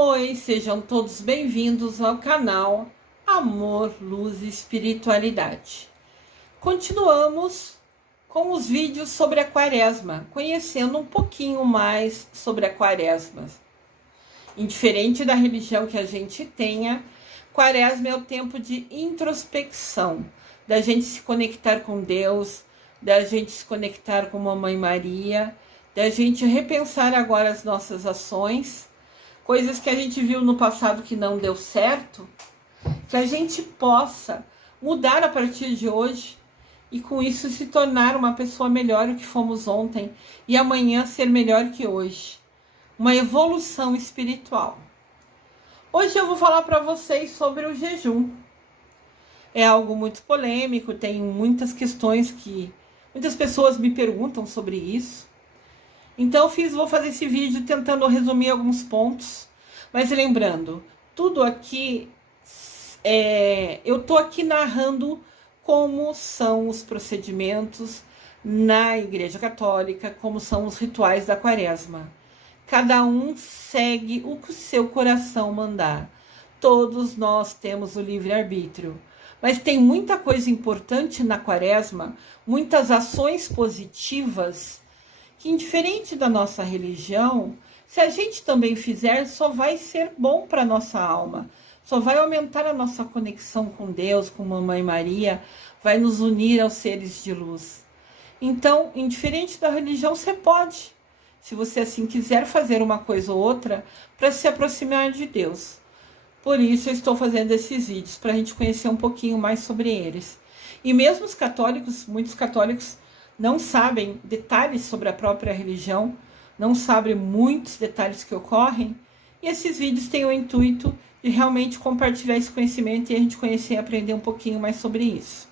Oi, sejam todos bem-vindos ao canal Amor, Luz e Espiritualidade. Continuamos com os vídeos sobre a Quaresma, conhecendo um pouquinho mais sobre a Quaresma. Indiferente da religião que a gente tenha, Quaresma é o tempo de introspecção, da gente se conectar com Deus, da gente se conectar com Mamãe Maria, da gente repensar agora as nossas ações, coisas que a gente viu no passado que não deu certo, que a gente possa mudar a partir de hoje e com isso se tornar uma pessoa melhor do que fomos ontem e amanhã ser melhor que hoje. Uma evolução espiritual. Hoje eu vou falar para vocês sobre o jejum. É algo muito polêmico, tem muitas questões que muitas pessoas me perguntam sobre isso. Então vou fazer esse vídeo tentando resumir alguns pontos, mas lembrando, tudo aqui, eu tô aqui narrando como são os procedimentos na Igreja Católica, como são os rituais da Quaresma. Cada um segue o que o seu coração mandar. Todos nós temos o livre-arbítrio. Mas tem muita coisa importante na Quaresma, muitas ações positivas, que indiferente da nossa religião, se a gente também fizer, só vai ser bom para a nossa alma, só vai aumentar a nossa conexão com Deus, com Mamãe Maria, vai nos unir aos seres de luz. Então, indiferente da religião, você pode, se você assim quiser, fazer uma coisa ou outra para se aproximar de Deus. Por isso eu estou fazendo esses vídeos, para a gente conhecer um pouquinho mais sobre eles. E mesmo os católicos, muitos católicos, não sabem detalhes sobre a própria religião, não sabem muitos detalhes que ocorrem, e esses vídeos têm o intuito de realmente compartilhar esse conhecimento e a gente conhecer e aprender um pouquinho mais sobre isso.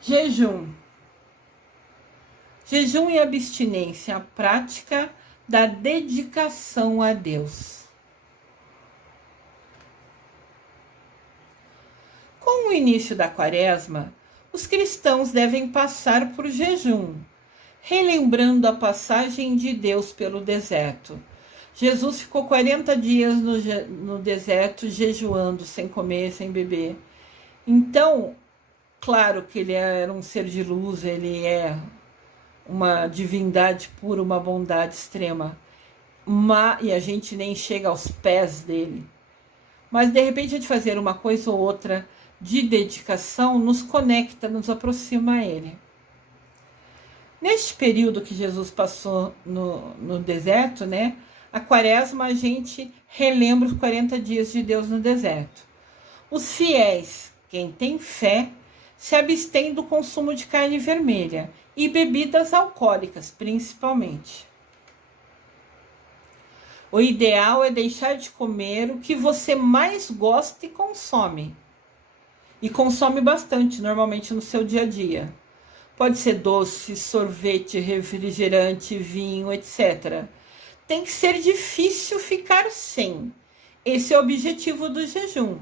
Jejum. Jejum e abstinência, a prática da dedicação a Deus. Com o início da Quaresma, os cristãos devem passar por jejum, relembrando a passagem de Deus pelo deserto. Jesus ficou 40 dias no deserto, jejuando, sem comer, sem beber. Então, claro que ele era um ser de luz, ele é uma divindade pura, uma bondade extrema. E a gente nem chega aos pés dele. Mas, de repente, a gente fazer uma coisa ou outra de dedicação nos conecta, nos aproxima a ele. Neste período que Jesus passou no deserto, né? A Quaresma, a gente relembra os 40 dias de Deus no deserto. Os fiéis, quem tem fé, se abstém do consumo de carne vermelha e bebidas alcoólicas, principalmente. O ideal é deixar de comer o que você mais gosta e consome. E consome bastante, normalmente no seu dia a dia. Pode ser doce, sorvete, refrigerante, vinho, etc. Tem que ser difícil ficar sem. Esse é o objetivo do jejum.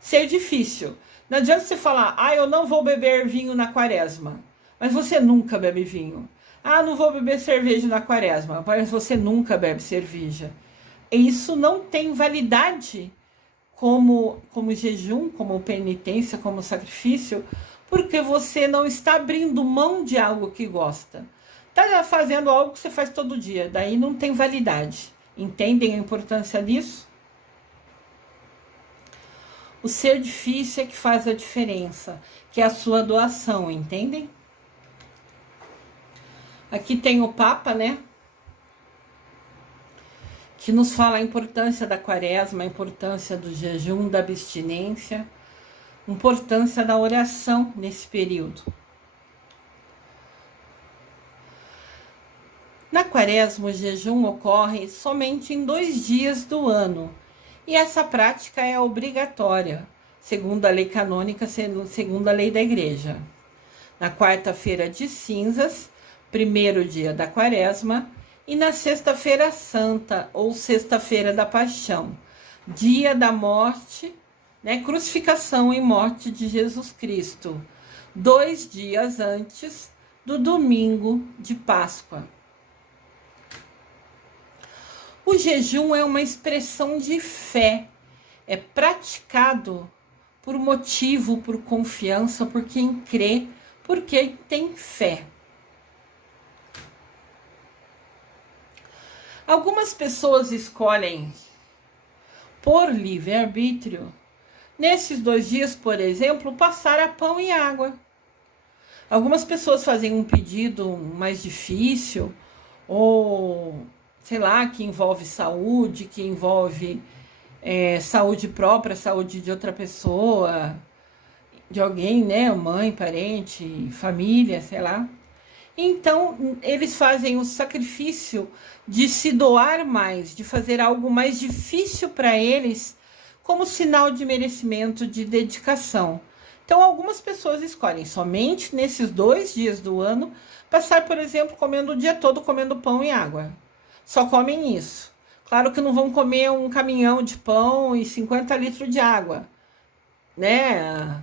Ser difícil. Não adianta você falar, eu não vou beber vinho na Quaresma. Mas você nunca bebe vinho. Não vou beber cerveja na Quaresma. Mas você nunca bebe cerveja. Isso não tem validade como jejum, como penitência, como sacrifício, porque você não está abrindo mão de algo que gosta. Está fazendo algo que você faz todo dia, daí não tem validade. Entendem a importância disso? O ser difícil é que faz a diferença, que é a sua doação, entendem? Aqui tem o Papa, né? Que nos fala a importância da Quaresma, a importância do jejum, da abstinência, a importância da oração nesse período. Na Quaresma, o jejum ocorre somente em 2 dias do ano, e essa prática é obrigatória, segundo a lei canônica, segundo a lei da Igreja. Na quarta-feira de cinzas, primeiro dia da Quaresma, e na sexta-feira santa, ou sexta-feira da paixão, dia da morte, né, crucificação e morte de Jesus Cristo, 2 dias antes do domingo de Páscoa. O jejum é uma expressão de fé, é praticado por motivo, por confiança, por quem crê, por quem tem fé. Algumas pessoas escolhem por livre-arbítrio, nesses 2 dias, por exemplo, passar a pão e água. Algumas pessoas fazem um pedido mais difícil, ou sei lá, que envolve saúde, que envolve saúde própria, saúde de outra pessoa, de alguém, né? Mãe, parente, família, sei lá. Então, eles fazem o sacrifício de se doar mais, de fazer algo mais difícil para eles, como sinal de merecimento, de dedicação. Então, algumas pessoas escolhem somente nesses 2 dias do ano passar, por exemplo, comendo o dia todo, comendo pão e água. Só comem isso. Claro que não vão comer um caminhão de pão e 50 litros de água, né?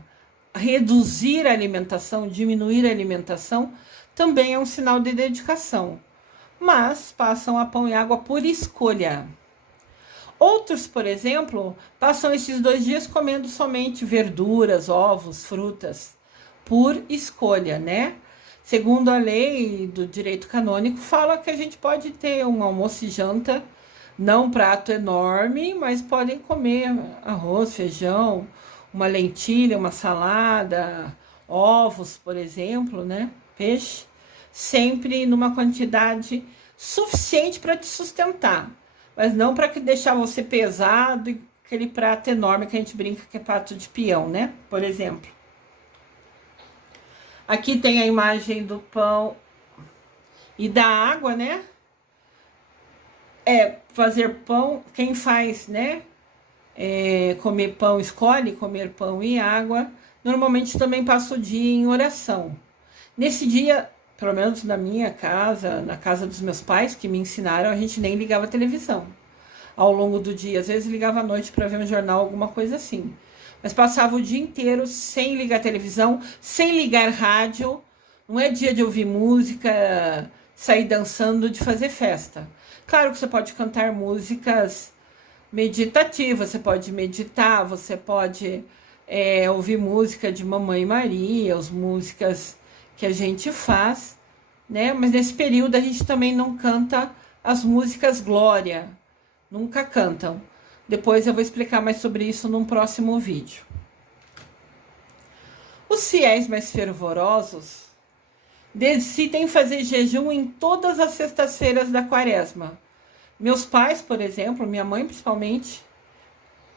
Reduzir a alimentação, diminuir a alimentação, também é um sinal de dedicação. Mas passam a pão e água por escolha. Outros, por exemplo, passam esses 2 dias comendo somente verduras, ovos, frutas, por escolha, né? Segundo a lei do direito canônico, fala que a gente pode ter um almoço e janta, não um prato enorme, mas podem comer arroz, feijão, uma lentilha, uma salada, ovos, por exemplo, né? Peixe, sempre numa quantidade suficiente para te sustentar, mas não para deixar você pesado e aquele prato enorme que a gente brinca que é prato de peão, né? Por exemplo. Aqui tem a imagem do pão e da água, né? Fazer pão, quem faz, né? Comer pão, escolhe comer pão e água. Normalmente também passa o dia em oração. Nesse dia, pelo menos na minha casa, na casa dos meus pais, que me ensinaram, a gente nem ligava a televisão ao longo do dia. Às vezes ligava à noite para ver um jornal, alguma coisa assim. Mas passava o dia inteiro sem ligar a televisão, sem ligar rádio. Não é dia de ouvir música, sair dançando, de fazer festa. Claro que você pode cantar músicas meditativas, você pode meditar, você pode ouvir música de Mamãe Maria, as músicas que a gente faz, né? Mas nesse período a gente também não canta as músicas glória, nunca cantam. Depois eu vou explicar mais sobre isso num próximo vídeo. Os fiéis mais fervorosos decidem fazer jejum em todas as sextas-feiras da quaresma. Meus pais, por exemplo, minha mãe principalmente,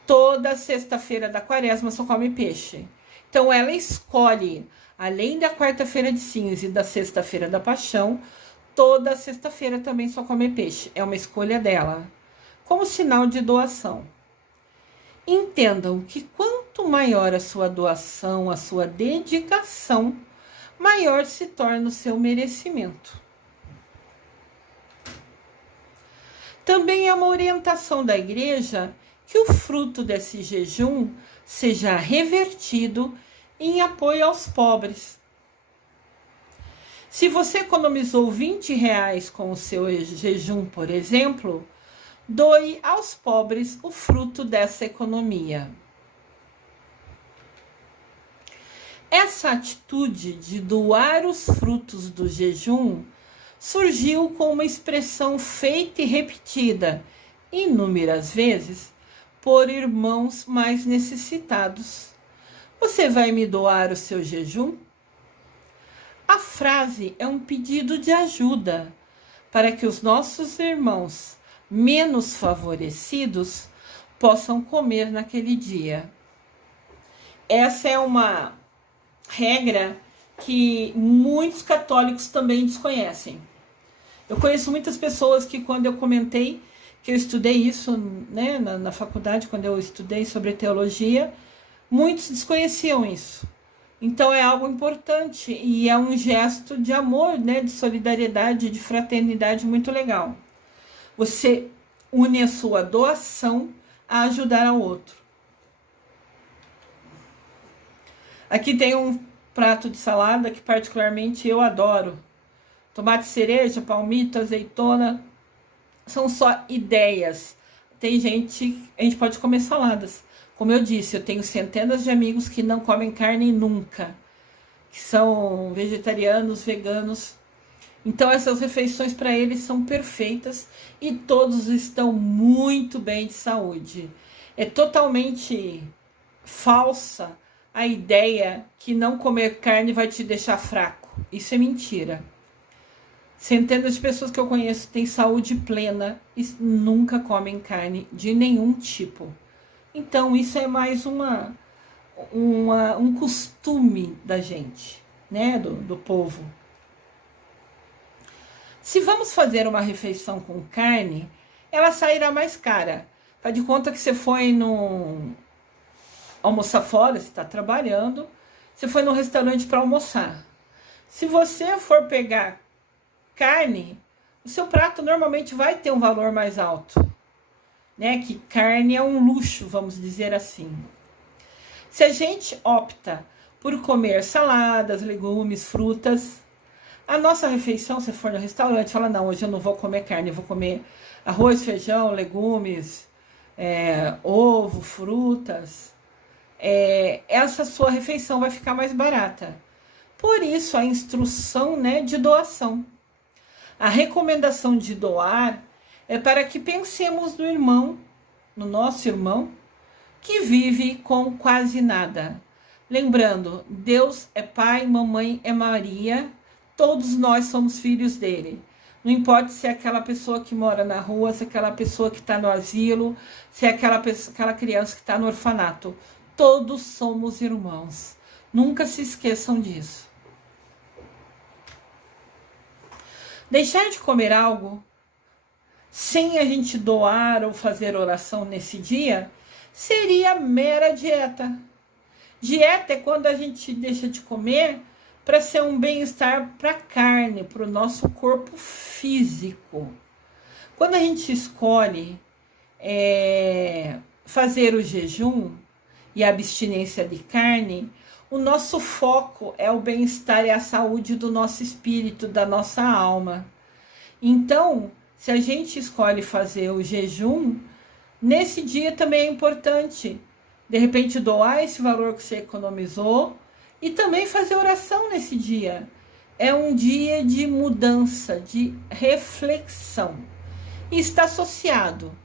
toda sexta-feira da quaresma só come peixe. Então ela escolhe, além da quarta-feira de cinza e da sexta-feira da paixão, toda sexta-feira também só come peixe. É uma escolha dela, como sinal de doação. Entendam que quanto maior a sua doação, a sua dedicação, maior se torna o seu merecimento. Também é uma orientação da igreja que o fruto desse jejum seja revertido em apoio aos pobres. Se você economizou R$20 com o seu jejum, por exemplo, doe aos pobres o fruto dessa economia. Essa atitude de doar os frutos do jejum surgiu com uma expressão feita e repetida inúmeras vezes por irmãos mais necessitados. Você vai me doar o seu jejum? A frase é um pedido de ajuda para que os nossos irmãos menos favorecidos possam comer naquele dia. Essa é uma regra que muitos católicos também desconhecem. Eu conheço muitas pessoas que, quando eu comentei que eu estudei isso, né, na faculdade, quando eu estudei sobre teologia, muitos desconheciam isso. Então é algo importante e é um gesto de amor, né, de solidariedade, de fraternidade muito legal. Você une a sua doação a ajudar ao outro. Aqui tem um prato de salada que particularmente eu adoro. Tomate cereja, palmito, azeitona, são só ideias. Tem gente, a gente pode comer saladas. Como eu disse, eu tenho centenas de amigos que não comem carne nunca, que são vegetarianos, veganos. Então essas refeições para eles são perfeitas e todos estão muito bem de saúde. É totalmente falsa a ideia que não comer carne vai te deixar fraco. Isso é mentira. Centenas de pessoas que eu conheço têm saúde plena e nunca comem carne de nenhum tipo. Então isso é mais um costume da gente, né, do povo. Se vamos fazer uma refeição com carne, ela sairá mais cara. Faz de conta que você foi almoçar fora, você está trabalhando, você foi num restaurante para almoçar. Se você for pegar carne, o seu prato normalmente vai ter um valor mais alto, né? Que carne é um luxo, vamos dizer assim. Se a gente opta por comer saladas, legumes, frutas, a nossa refeição, se for no restaurante, fala, não, hoje eu não vou comer carne, eu vou comer arroz, feijão, legumes, ovo, frutas. Essa sua refeição vai ficar mais barata. Por isso, a instrução, né, de doação. A recomendação de doar é para que pensemos no irmão, no nosso irmão, que vive com quase nada. Lembrando, Deus é Pai, Mamãe é Maria, todos nós somos filhos dele. Não importa se é aquela pessoa que mora na rua, se é aquela pessoa que está no asilo, se é aquela criança que está no orfanato. Todos somos irmãos. Nunca se esqueçam disso. Deixar de comer algo sem a gente doar ou fazer oração nesse dia seria mera dieta. Dieta é quando a gente deixa de comer para ser um bem-estar para a carne, para o nosso corpo físico. Quando a gente escolhe fazer o jejum e a abstinência de carne, o nosso foco é o bem-estar e a saúde do nosso espírito, da nossa alma. Então, se a gente escolhe fazer o jejum, nesse dia também é importante, de repente, doar esse valor que você economizou e também fazer oração nesse dia. É um dia de mudança, de reflexão. E está associado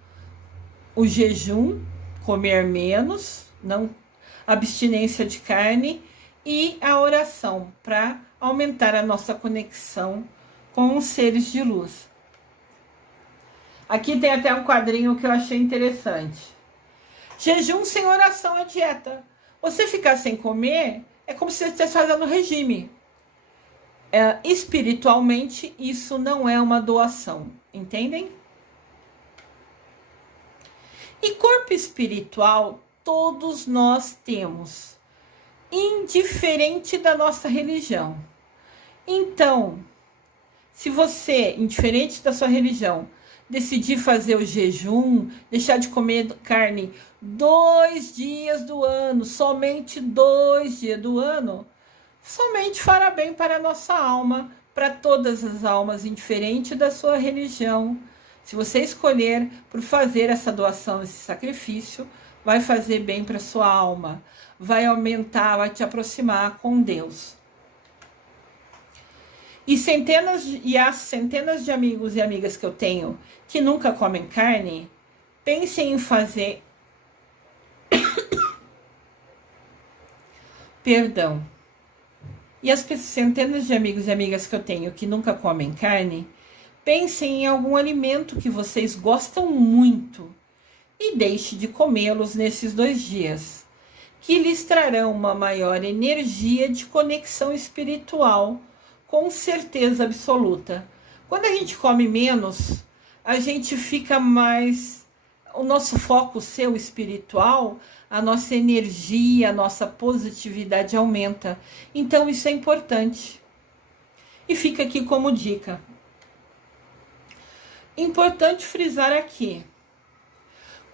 o jejum, comer menos, não abstinência de carne, e a oração para aumentar a nossa conexão com os seres de luz. Aqui tem até um quadrinho que eu achei interessante. Jejum sem oração é dieta. Você ficar sem comer é como se você estivesse fazendo regime. Espiritualmente, isso não é uma doação, entendem? E corpo espiritual todos nós temos, indiferente da nossa religião. Então, se você, indiferente da sua religião, decidir fazer o jejum, deixar de comer carne 2 dias do ano, somente 2 dias do ano, somente fará bem para a nossa alma, para todas as almas, indiferente da sua religião. Se você escolher por fazer essa doação, esse sacrifício, vai fazer bem para sua alma, vai aumentar, vai te aproximar com Deus. E as centenas de amigos e amigas que eu tenho que nunca comem carne, pensem em fazer perdão. E as centenas de amigos e amigas que eu tenho que nunca comem carne, pensem em algum alimento que vocês gostam muito e deixe de comê-los nesses 2 dias, que lhes trarão uma maior energia de conexão espiritual, com certeza absoluta. Quando a gente come menos, a gente fica mais... O nosso foco seu espiritual, a nossa energia, a nossa positividade aumenta. Então isso é importante. E fica aqui como dica. Importante frisar aqui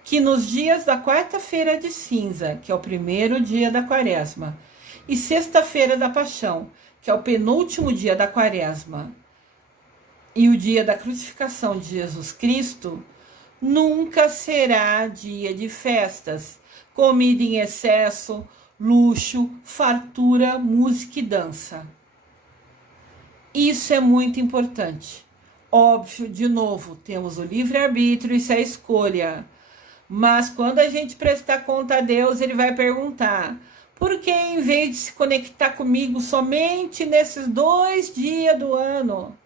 que nos dias da quarta-feira de cinza, que é o primeiro dia da quaresma, e sexta-feira da paixão, que é o penúltimo dia da quaresma, e o dia da crucificação de Jesus Cristo nunca será dia de festas, comida em excesso, luxo, fartura, música e dança. Isso é muito importante. Óbvio, de novo, temos o livre-arbítrio, isso é a escolha. Mas quando a gente prestar conta a Deus, Ele vai perguntar: por que em vez de se conectar comigo somente nesses 2 dias do ano,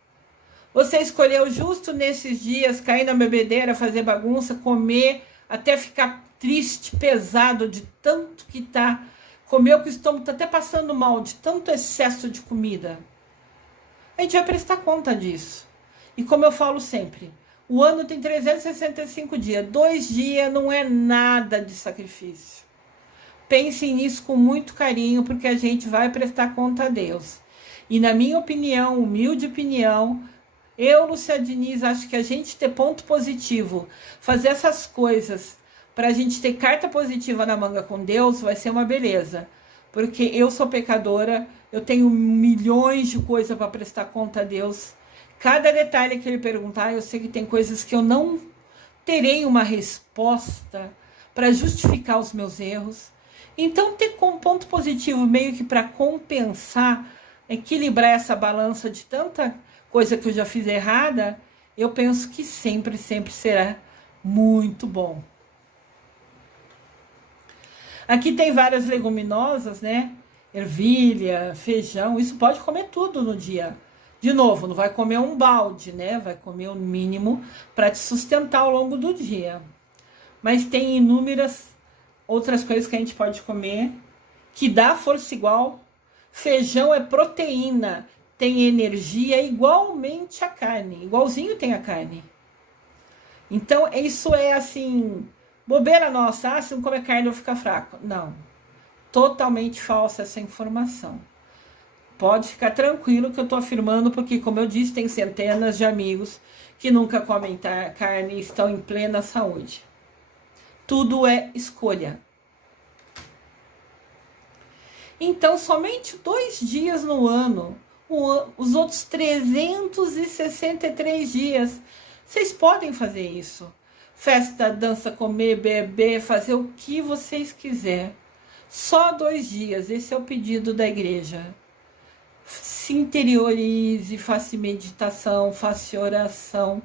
você escolheu justo nesses dias cair na bebedeira, fazer bagunça, comer, até ficar triste, pesado de tanto que tá, comeu que o estômago tá até passando mal, de tanto excesso de comida? A gente vai prestar conta disso. E como eu falo sempre, o ano tem 365 dias, 2 dias não é nada de sacrifício. Pensem nisso com muito carinho, porque a gente vai prestar conta a Deus. E na minha opinião, humilde opinião, eu, Lúcia Diniz, acho que a gente ter ponto positivo, fazer essas coisas, para a gente ter carta positiva na manga com Deus, vai ser uma beleza. Porque eu sou pecadora, eu tenho milhões de coisas para prestar conta a Deus. Cada detalhe que Ele perguntar, eu sei que tem coisas que eu não terei uma resposta para justificar os meus erros. Então, ter como ponto positivo, meio que para compensar, equilibrar essa balança de tanta coisa que eu já fiz errada, eu penso que sempre, sempre será muito bom. Aqui tem várias leguminosas, né? Ervilha, feijão, isso pode comer tudo no dia. De novo, não vai comer um balde, né? Vai comer o mínimo para te sustentar ao longo do dia. Mas tem inúmeras outras coisas que a gente pode comer que dá força igual. Feijão é proteína, tem energia igualmente a carne, igualzinho tem a carne. Então, isso é assim, bobeira nossa, se não comer carne eu vou ficar fraco. Não, totalmente falsa essa informação. Pode ficar tranquilo que eu estou afirmando, porque, como eu disse, tem centenas de amigos que nunca comem carne e estão em plena saúde. Tudo é escolha. Então, somente 2 dias no ano, os outros 363 dias, vocês podem fazer isso. Festa, dança, comer, beber, fazer o que vocês quiserem. Só 2 dias, esse é o pedido da igreja. Se interiorize, faça meditação, faça oração,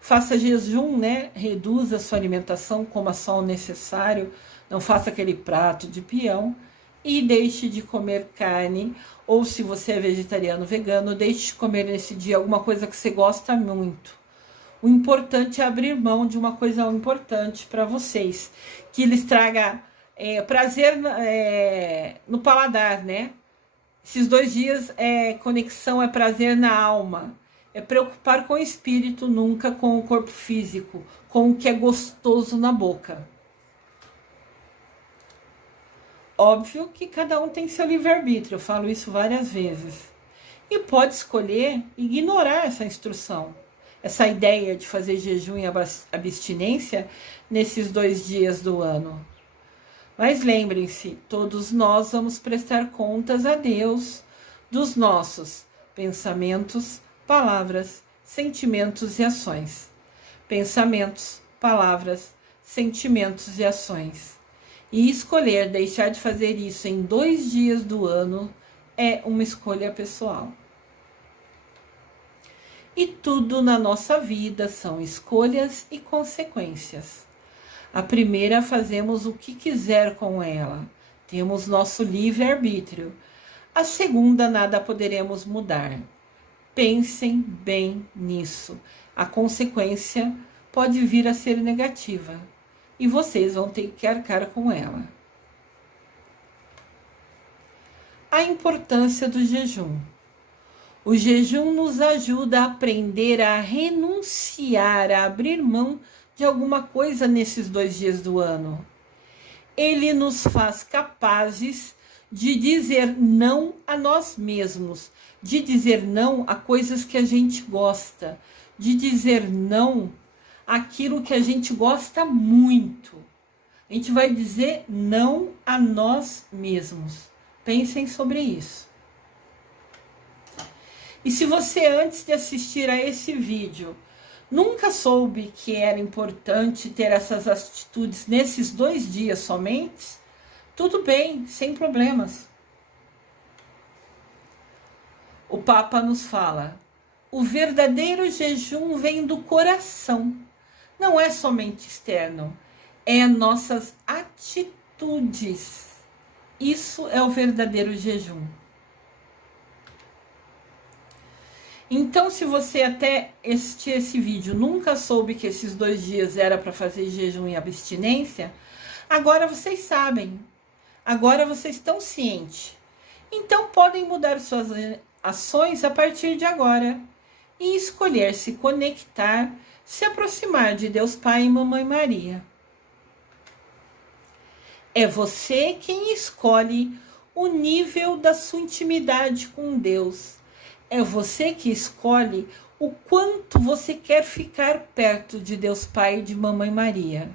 faça jejum, né? Reduza a sua alimentação, coma só o necessário, não faça aquele prato de peão e deixe de comer carne, ou se você é vegetariano, vegano, deixe de comer nesse dia alguma coisa que você gosta muito. O importante é abrir mão de uma coisa importante para vocês, que lhes traga prazer no paladar, né? Esses 2 dias conexão, é prazer na alma. É preocupar com o espírito, nunca com o corpo físico, com o que é gostoso na boca. Óbvio que cada um tem seu livre-arbítrio, eu falo isso várias vezes. E pode escolher ignorar essa instrução, essa ideia de fazer jejum e abstinência nesses 2 dias do ano. Mas lembrem-se, todos nós vamos prestar contas a Deus dos nossos pensamentos, palavras, sentimentos e ações. Pensamentos, palavras, sentimentos e ações. E escolher deixar de fazer isso em 2 dias do ano é uma escolha pessoal. E tudo na nossa vida são escolhas e consequências. A primeira, fazemos o que quiser com ela. Temos nosso livre-arbítrio. A segunda, nada poderemos mudar. Pensem bem nisso. A consequência pode vir a ser negativa. E vocês vão ter que arcar com ela. A importância do jejum. O jejum nos ajuda a aprender a renunciar, a abrir mão de alguma coisa nesses 2 dias do ano. Ele nos faz capazes de dizer não a nós mesmos, de dizer não a coisas que a gente gosta, de dizer não àquilo que a gente gosta muito. A gente vai dizer não a nós mesmos. Pensem sobre isso. E se você, antes de assistir a esse vídeo, nunca soube que era importante ter essas atitudes nesses 2 dias somente, tudo bem, sem problemas. O Papa nos fala: o verdadeiro jejum vem do coração, não é somente externo, é nossas atitudes. Isso é o verdadeiro jejum. Então, se você até assistir esse vídeo nunca soube que esses 2 dias era para fazer jejum e abstinência, agora vocês sabem, agora vocês estão cientes. Então, podem mudar suas ações a partir de agora e escolher se conectar, se aproximar de Deus Pai e Mamãe Maria. É você quem escolhe o nível da sua intimidade com Deus. É você que escolhe o quanto você quer ficar perto de Deus Pai e de Mamãe Maria.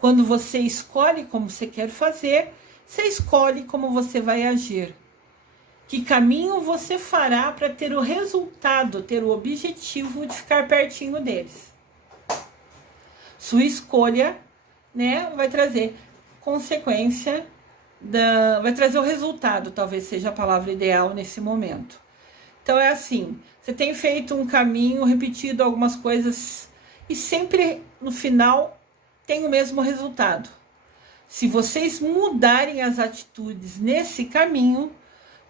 Quando você escolhe como você quer fazer, você escolhe como você vai agir. Que caminho você fará para ter o resultado, ter o objetivo de ficar pertinho deles. Sua escolha, né, vai trazer consequência, vai trazer o resultado, talvez seja a palavra ideal nesse momento. Então é assim, você tem feito um caminho, repetido algumas coisas e sempre no final tem o mesmo resultado. Se vocês mudarem as atitudes nesse caminho,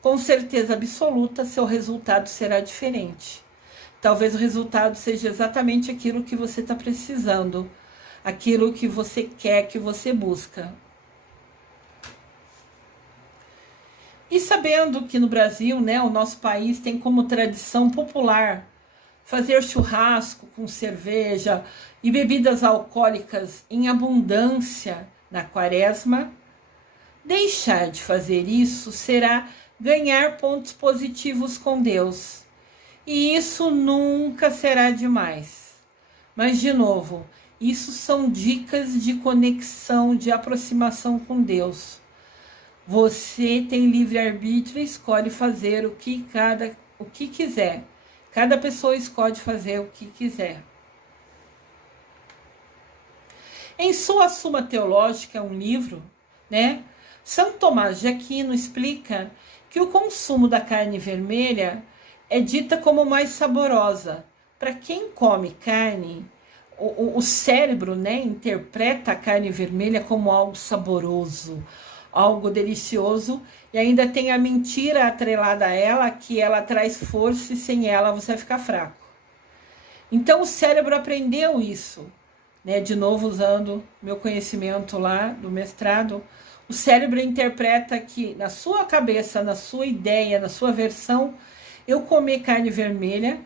com certeza absoluta, seu resultado será diferente. Talvez o resultado seja exatamente aquilo que você está precisando, aquilo que você quer, que você busca. E sabendo que no Brasil, né, o nosso país tem como tradição popular fazer churrasco com cerveja e bebidas alcoólicas em abundância na quaresma, deixar de fazer isso será ganhar pontos positivos com Deus. E isso nunca será demais. Mas, de novo, isso são dicas de conexão, de aproximação com Deus. Você tem livre-arbítrio e escolhe fazer o que quiser. Cada pessoa escolhe fazer o que quiser. Em sua Suma Teológica, um livro, né, São Tomás de Aquino explica que o consumo da carne vermelha é dita como mais saborosa. Para quem come carne, o cérebro, né, interpreta a carne vermelha como algo saboroso, algo delicioso, e ainda tem a mentira atrelada a ela, que ela traz força e sem ela você vai ficar fraco. Então o cérebro aprendeu isso, né? De novo, usando meu conhecimento lá do mestrado, o cérebro interpreta que na sua cabeça, na sua ideia, na sua versão, eu comer carne vermelha,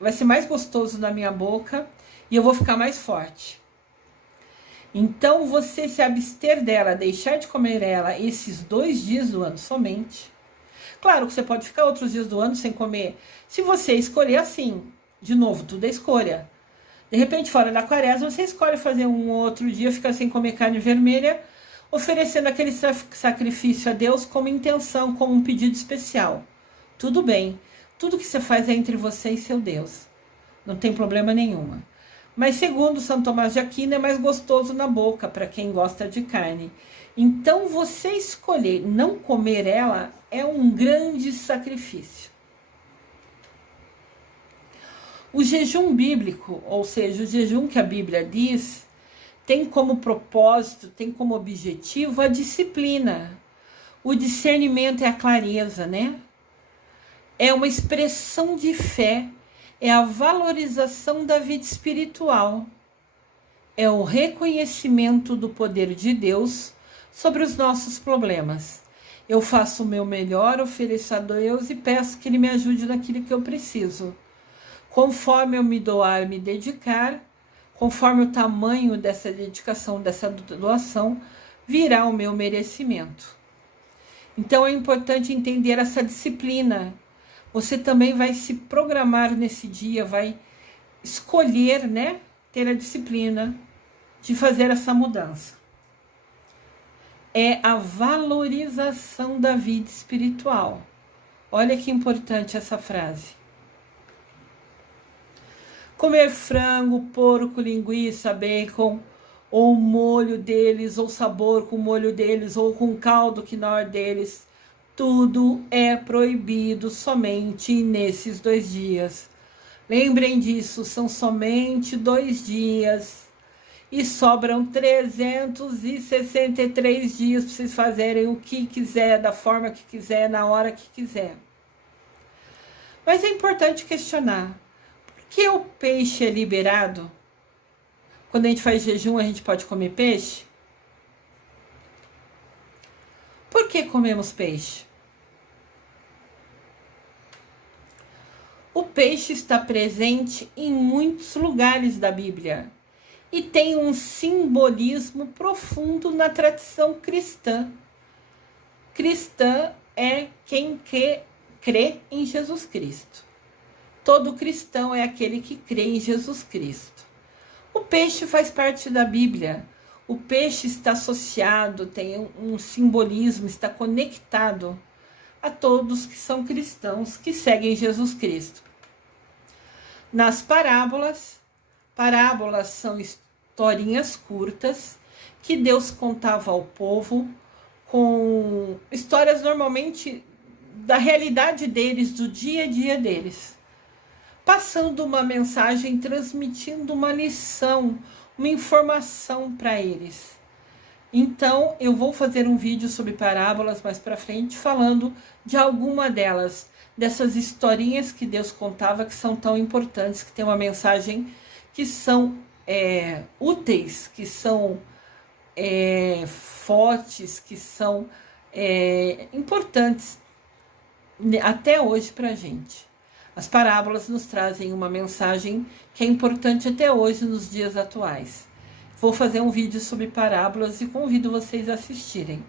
vai ser mais gostoso na minha boca e eu vou ficar mais forte. Então, você se abster dela, deixar de comer ela esses 2 dias do ano somente. Claro que você pode ficar outros dias do ano sem comer. Se você escolher assim, de novo, tudo é escolha. De repente, fora da quaresma, você escolhe fazer um outro dia, ficar sem comer carne vermelha, oferecendo aquele sacrifício a Deus como intenção, como um pedido especial. Tudo bem. Tudo que você faz é entre você e seu Deus. Não tem problema nenhum. Mas segundo São Tomás de Aquino, é mais gostoso na boca para quem gosta de carne. Então, você escolher não comer ela é um grande sacrifício. O jejum bíblico, ou seja, o jejum que a Bíblia diz, tem como propósito, tem como objetivo a disciplina. O discernimento é a clareza, né? É uma expressão de fé. É a valorização da vida espiritual. É o reconhecimento do poder de Deus sobre os nossos problemas. Eu faço o meu melhor, ofereço a Deus e peço que Ele me ajude naquilo que eu preciso. Conforme eu me doar, me dedicar, conforme o tamanho dessa dedicação, dessa doação, virá o meu merecimento. Então é importante entender essa disciplina. Você também vai se programar nesse dia, vai escolher, né, ter a disciplina de fazer essa mudança. É a valorização da vida espiritual. Olha que importante essa frase. Comer frango, porco, linguiça, bacon, ou o molho deles, ou sabor com o molho deles, ou com o caldo que não é deles, tudo é proibido somente nesses 2 dias. Lembrem disso, são somente 2 dias. E sobram 363 dias para vocês fazerem o que quiser, da forma que quiser, na hora que quiser. Mas é importante questionar. Por que o peixe é liberado? Quando a gente faz jejum, a gente pode comer peixe? Por que comemos peixe? O peixe está presente em muitos lugares da Bíblia e tem um simbolismo profundo na tradição cristã. Cristã é quem crê em Jesus Cristo. Todo cristão é aquele que crê em Jesus Cristo. O peixe faz parte da Bíblia. O peixe está associado, tem um simbolismo, está conectado a todos que são cristãos, que seguem Jesus Cristo. Nas parábolas são historinhas curtas que Deus contava ao povo, com histórias normalmente da realidade deles, do dia a dia deles, passando uma mensagem, transmitindo uma lição, uma informação para eles. Então, eu vou fazer um vídeo sobre parábolas mais para frente, falando de alguma delas, dessas historinhas que Deus contava, que são tão importantes, que tem uma mensagem, que são úteis, que são fortes, que são importantes até hoje para a gente. As parábolas nos trazem uma mensagem que é importante até hoje nos dias atuais. Vou fazer um vídeo sobre parábolas e convido vocês a assistirem.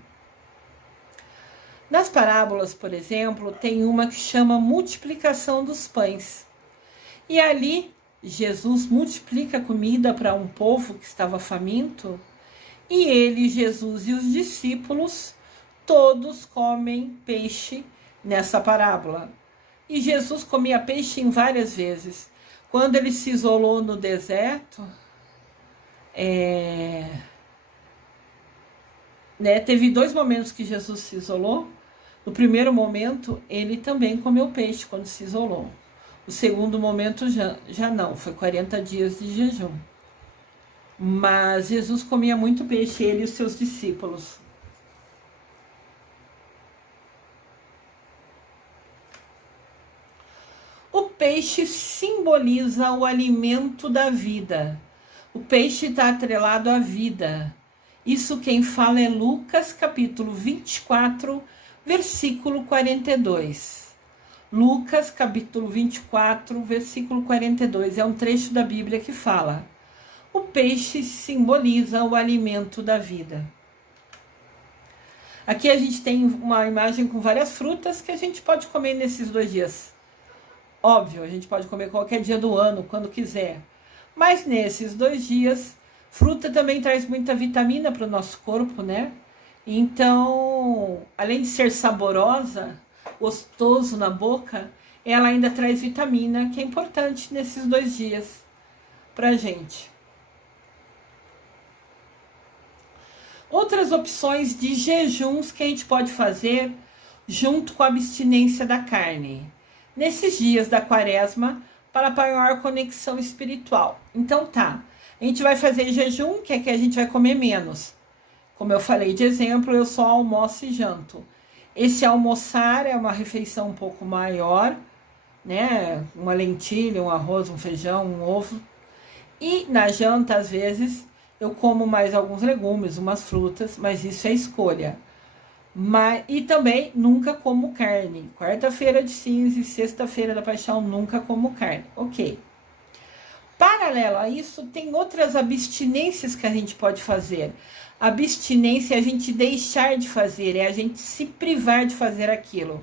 Nas parábolas, por exemplo, tem uma que chama multiplicação dos pães. E ali, Jesus multiplica comida para um povo que estava faminto, e ele, Jesus e os discípulos, todos comem peixe nessa parábola. E Jesus comia peixe em várias vezes. Quando ele se isolou no deserto, teve 2 momentos que Jesus se isolou. No primeiro momento, ele também comeu peixe quando se isolou. O segundo momento já não, foi 40 dias de jejum. Mas Jesus comia muito peixe, ele e os seus discípulos. O peixe simboliza o alimento da vida. O peixe está atrelado à vida. Isso quem fala é Lucas, capítulo 24, versículo 42. Lucas, capítulo 24, versículo 42. É um trecho da Bíblia que fala: o peixe simboliza o alimento da vida. Aqui a gente tem uma imagem com várias frutas que a gente pode comer nesses 2 dias. Óbvio, a gente pode comer qualquer dia do ano, quando quiser. Mas nesses 2 dias, fruta também traz muita vitamina para o nosso corpo, né? Então, além de ser saborosa, gostoso na boca, ela ainda traz vitamina, que é importante nesses 2 dias pra gente. Outras opções de jejuns que a gente pode fazer junto com a abstinência da carne nesses dias da quaresma, para maior conexão espiritual. Então a gente vai fazer jejum, que é que a gente vai comer menos. Como eu falei de exemplo, eu só almoço e janto. Esse almoçar é uma refeição um pouco maior, né? Uma lentilha, um arroz, um feijão, um ovo. E na janta, às vezes, eu como mais alguns legumes, umas frutas, mas isso é escolha. E também nunca como carne. Quarta-feira de cinza e sexta-feira da paixão, nunca como carne. Ok. Paralelo a isso, tem outras abstinências que a gente pode fazer. Abstinência é a gente deixar de fazer, é a gente se privar de fazer aquilo.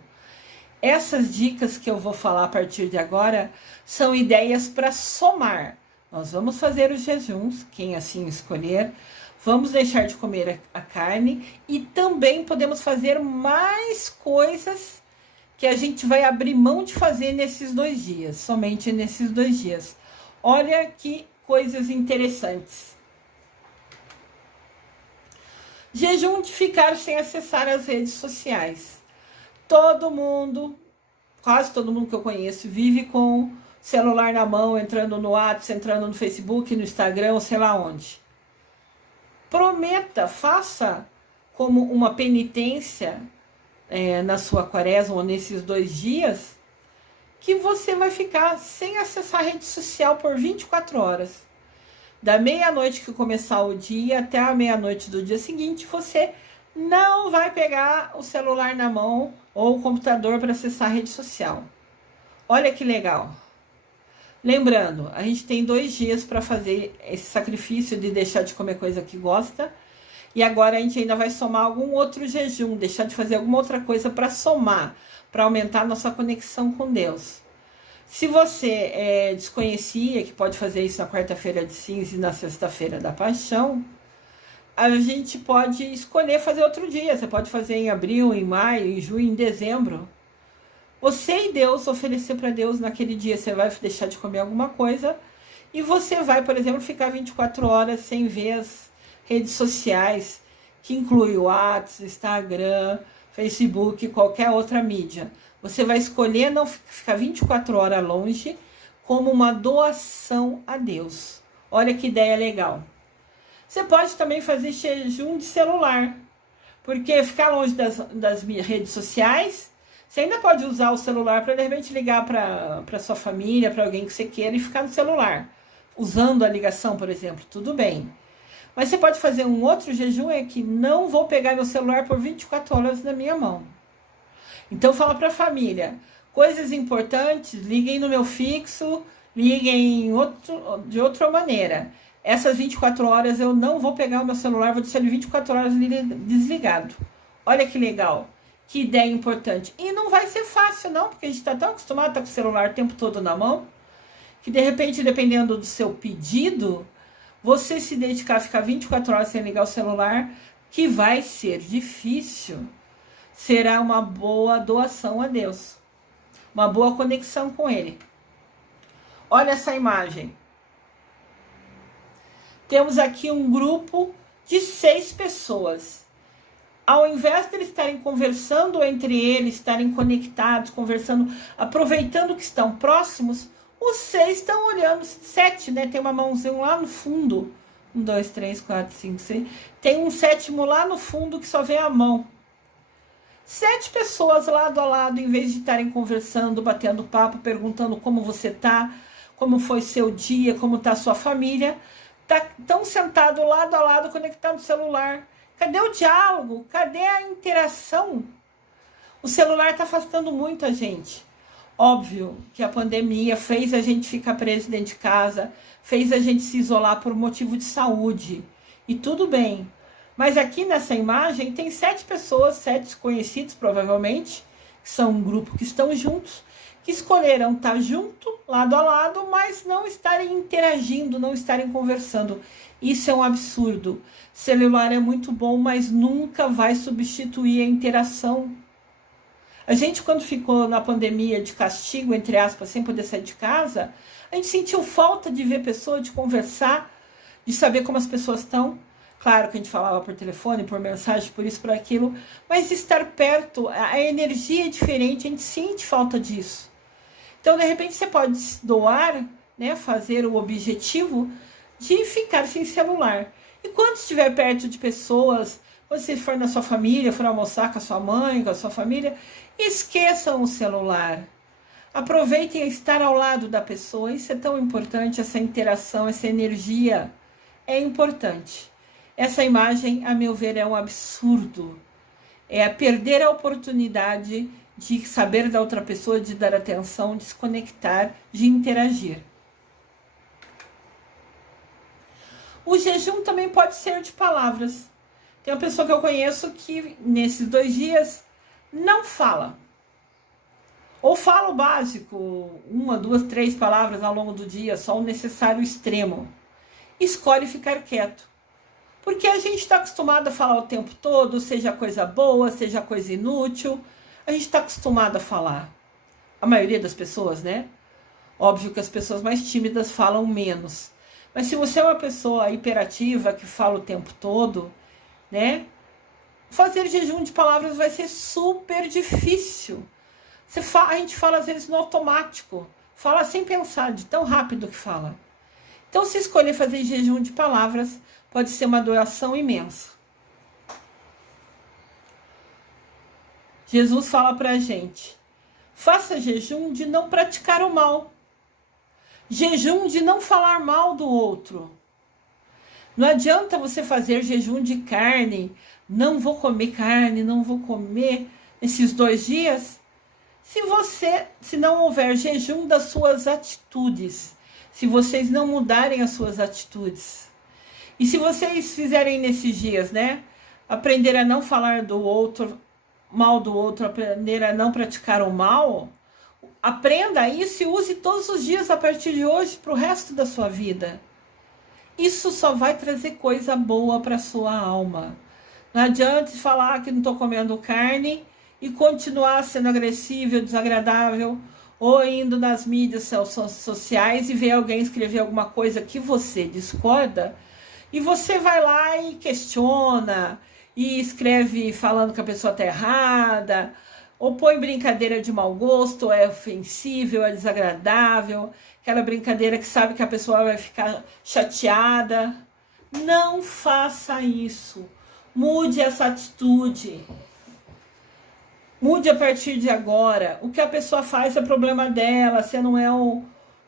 Essas dicas que eu vou falar a partir de agora são ideias para somar. Nós vamos fazer os jejuns, quem assim escolher. Vamos deixar de comer a carne e também podemos fazer mais coisas que a gente vai abrir mão de fazer nesses 2 dias, somente nesses 2 dias. Olha que coisas interessantes. Jejum de ficar sem acessar as redes sociais. Todo mundo, quase todo mundo que eu conheço, vive com celular na mão, entrando no WhatsApp, entrando no Facebook, no Instagram, sei lá onde. Prometa, faça como uma penitência na sua quaresma ou nesses 2 dias, que você vai ficar sem acessar a rede social por 24 horas. Da meia-noite que começar o dia até a meia-noite do dia seguinte, você não vai pegar o celular na mão ou o computador para acessar a rede social. Olha que legal. Lembrando, a gente tem 2 dias para fazer esse sacrifício de deixar de comer coisa que gosta. E agora a gente ainda vai somar algum outro jejum, deixar de fazer alguma outra coisa para somar, para aumentar a nossa conexão com Deus. Se você desconhecia que pode fazer isso na quarta-feira de cinza e na sexta-feira da paixão, a gente pode escolher fazer outro dia. Você pode fazer em abril, em maio, em junho, em dezembro. Você e Deus, oferecer para Deus naquele dia, você vai deixar de comer alguma coisa e você vai, por exemplo, ficar 24 horas sem ver as redes sociais, que inclui o WhatsApp, Instagram, Facebook, qualquer outra mídia. Você vai escolher não ficar 24 horas longe como uma doação a Deus. Olha que ideia legal. Você pode também fazer jejum de celular, porque ficar longe das redes sociais, você ainda pode usar o celular para de repente ligar para sua família, para alguém que você queira e ficar no celular, usando a ligação, por exemplo, tudo bem. Mas você pode fazer um outro jejum, que não vou pegar meu celular por 24 horas na minha mão. Então fala para a família, coisas importantes, liguem no meu fixo, liguem de outra maneira. Essas 24 horas eu não vou pegar o meu celular, vou deixar ele 24 horas desligado. Olha que legal, que ideia importante. E não vai ser fácil não, porque a gente está tão acostumado a estar com o celular o tempo todo na mão, que de repente, dependendo do seu pedido, você se dedicar a ficar 24 horas sem ligar o celular, que vai ser difícil, será uma boa doação a Deus. Uma boa conexão com Ele. Olha essa imagem. Temos aqui um grupo de 6 pessoas. Ao invés de eles estarem conversando entre eles, estarem conectados, conversando, aproveitando que estão próximos, os 6 estão olhando, 7, né? Tem uma mãozinha lá no fundo. 1, 2, 3, 4, 5, 6. Tem um 7º lá no fundo que só vê a mão. 7 pessoas lado a lado, em vez de estarem conversando, batendo papo, perguntando como você tá, como foi seu dia, como tá a sua família, estão sentados lado a lado, conectados no celular. Cadê o diálogo? Cadê a interação? O celular está afastando muito a gente. Óbvio que a pandemia fez a gente ficar preso dentro de casa, fez a gente se isolar por motivo de saúde. E tudo bem. Mas aqui nessa imagem tem 7 pessoas, 7 conhecidos provavelmente, que são um grupo que estão juntos, que escolheram estar junto, lado a lado, mas não estarem interagindo, não estarem conversando. Isso é um absurdo. Celular é muito bom, mas nunca vai substituir a interação. A gente, quando ficou na pandemia de castigo, entre aspas, sem poder sair de casa, a gente sentiu falta de ver pessoas, de conversar, de saber como as pessoas estão. Claro que a gente falava por telefone, por mensagem, por isso, por aquilo, mas estar perto, a energia é diferente, a gente sente falta disso. Então, de repente, você pode doar, né, fazer o objetivo de ficar sem celular. E quando estiver perto de pessoas, quando você for na sua família, for almoçar com a sua mãe, com a sua família, esqueçam o celular. Aproveitem estar ao lado da pessoa. Isso é tão importante, essa interação, essa energia é importante. Essa imagem, a meu ver, é um absurdo. É perder a oportunidade de saber da outra pessoa, de dar atenção, de se conectar, de interagir. O jejum também pode ser de palavras. Tem uma pessoa que eu conheço que nesses 2 dias não fala. Ou fala o básico, 1, 2, 3 palavras ao longo do dia, só o necessário extremo. Escolhe ficar quieto. Porque a gente está acostumado a falar o tempo todo, seja coisa boa, seja coisa inútil. a gente está acostumado a falar. A maioria das pessoas, né? Óbvio que as pessoas mais tímidas falam menos. Mas se você é uma pessoa hiperativa, que fala o tempo todo, né? Fazer jejum de palavras vai ser super difícil. A gente fala às vezes no automático. Fala sem pensar, de tão rápido que fala. Então, se escolher fazer jejum de palavras, pode ser uma doação imensa. Jesus fala pra gente: faça jejum de não praticar o mal. Jejum de não falar mal do outro. Não adianta você fazer jejum de carne. Não vou comer carne, não vou comer esses 2 dias. Se não houver jejum das suas atitudes. Se vocês não mudarem as suas atitudes. E se vocês fizerem nesses dias, né? Aprender a não falar do outro, mal do outro, aprender a não praticar o mal, aprenda isso e use todos os dias a partir de hoje para o resto da sua vida. Isso só vai trazer coisa boa para a sua alma. Não adianta falar que não estou comendo carne e continuar sendo agressivo, desagradável, ou indo nas mídias sociais e ver alguém escrever alguma coisa que você discorda, e você vai lá e questiona, e escreve falando que a pessoa está errada, ou põe brincadeira de mau gosto, ou é ofensível, é desagradável, aquela brincadeira que sabe que a pessoa vai ficar chateada. Não faça isso. Mude essa atitude. Mude a partir de agora. O que a pessoa faz é problema dela. Você não é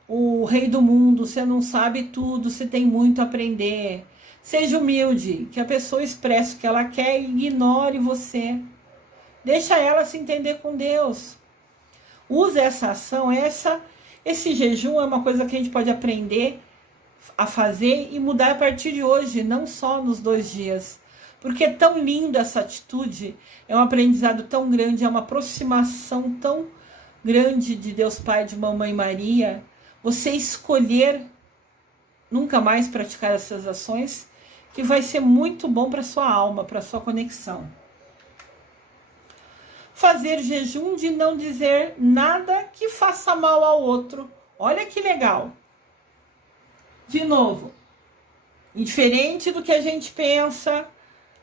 o rei do mundo, você não sabe tudo, você tem muito a aprender. Seja humilde, que a pessoa expresse o que ela quer e ignore você. Deixa ela se entender com Deus. Use essa ação, esse jejum é uma coisa que a gente pode aprender a fazer e mudar a partir de hoje, não só nos 2 dias. Porque é tão linda essa atitude, é um aprendizado tão grande, é uma aproximação tão grande de Deus Pai, de Mamãe Maria. Você escolher nunca mais praticar essas ações, que vai ser muito bom para sua alma, para sua conexão. Fazer jejum de não dizer nada que faça mal ao outro. Olha que legal. De novo, indiferente do que a gente pensa,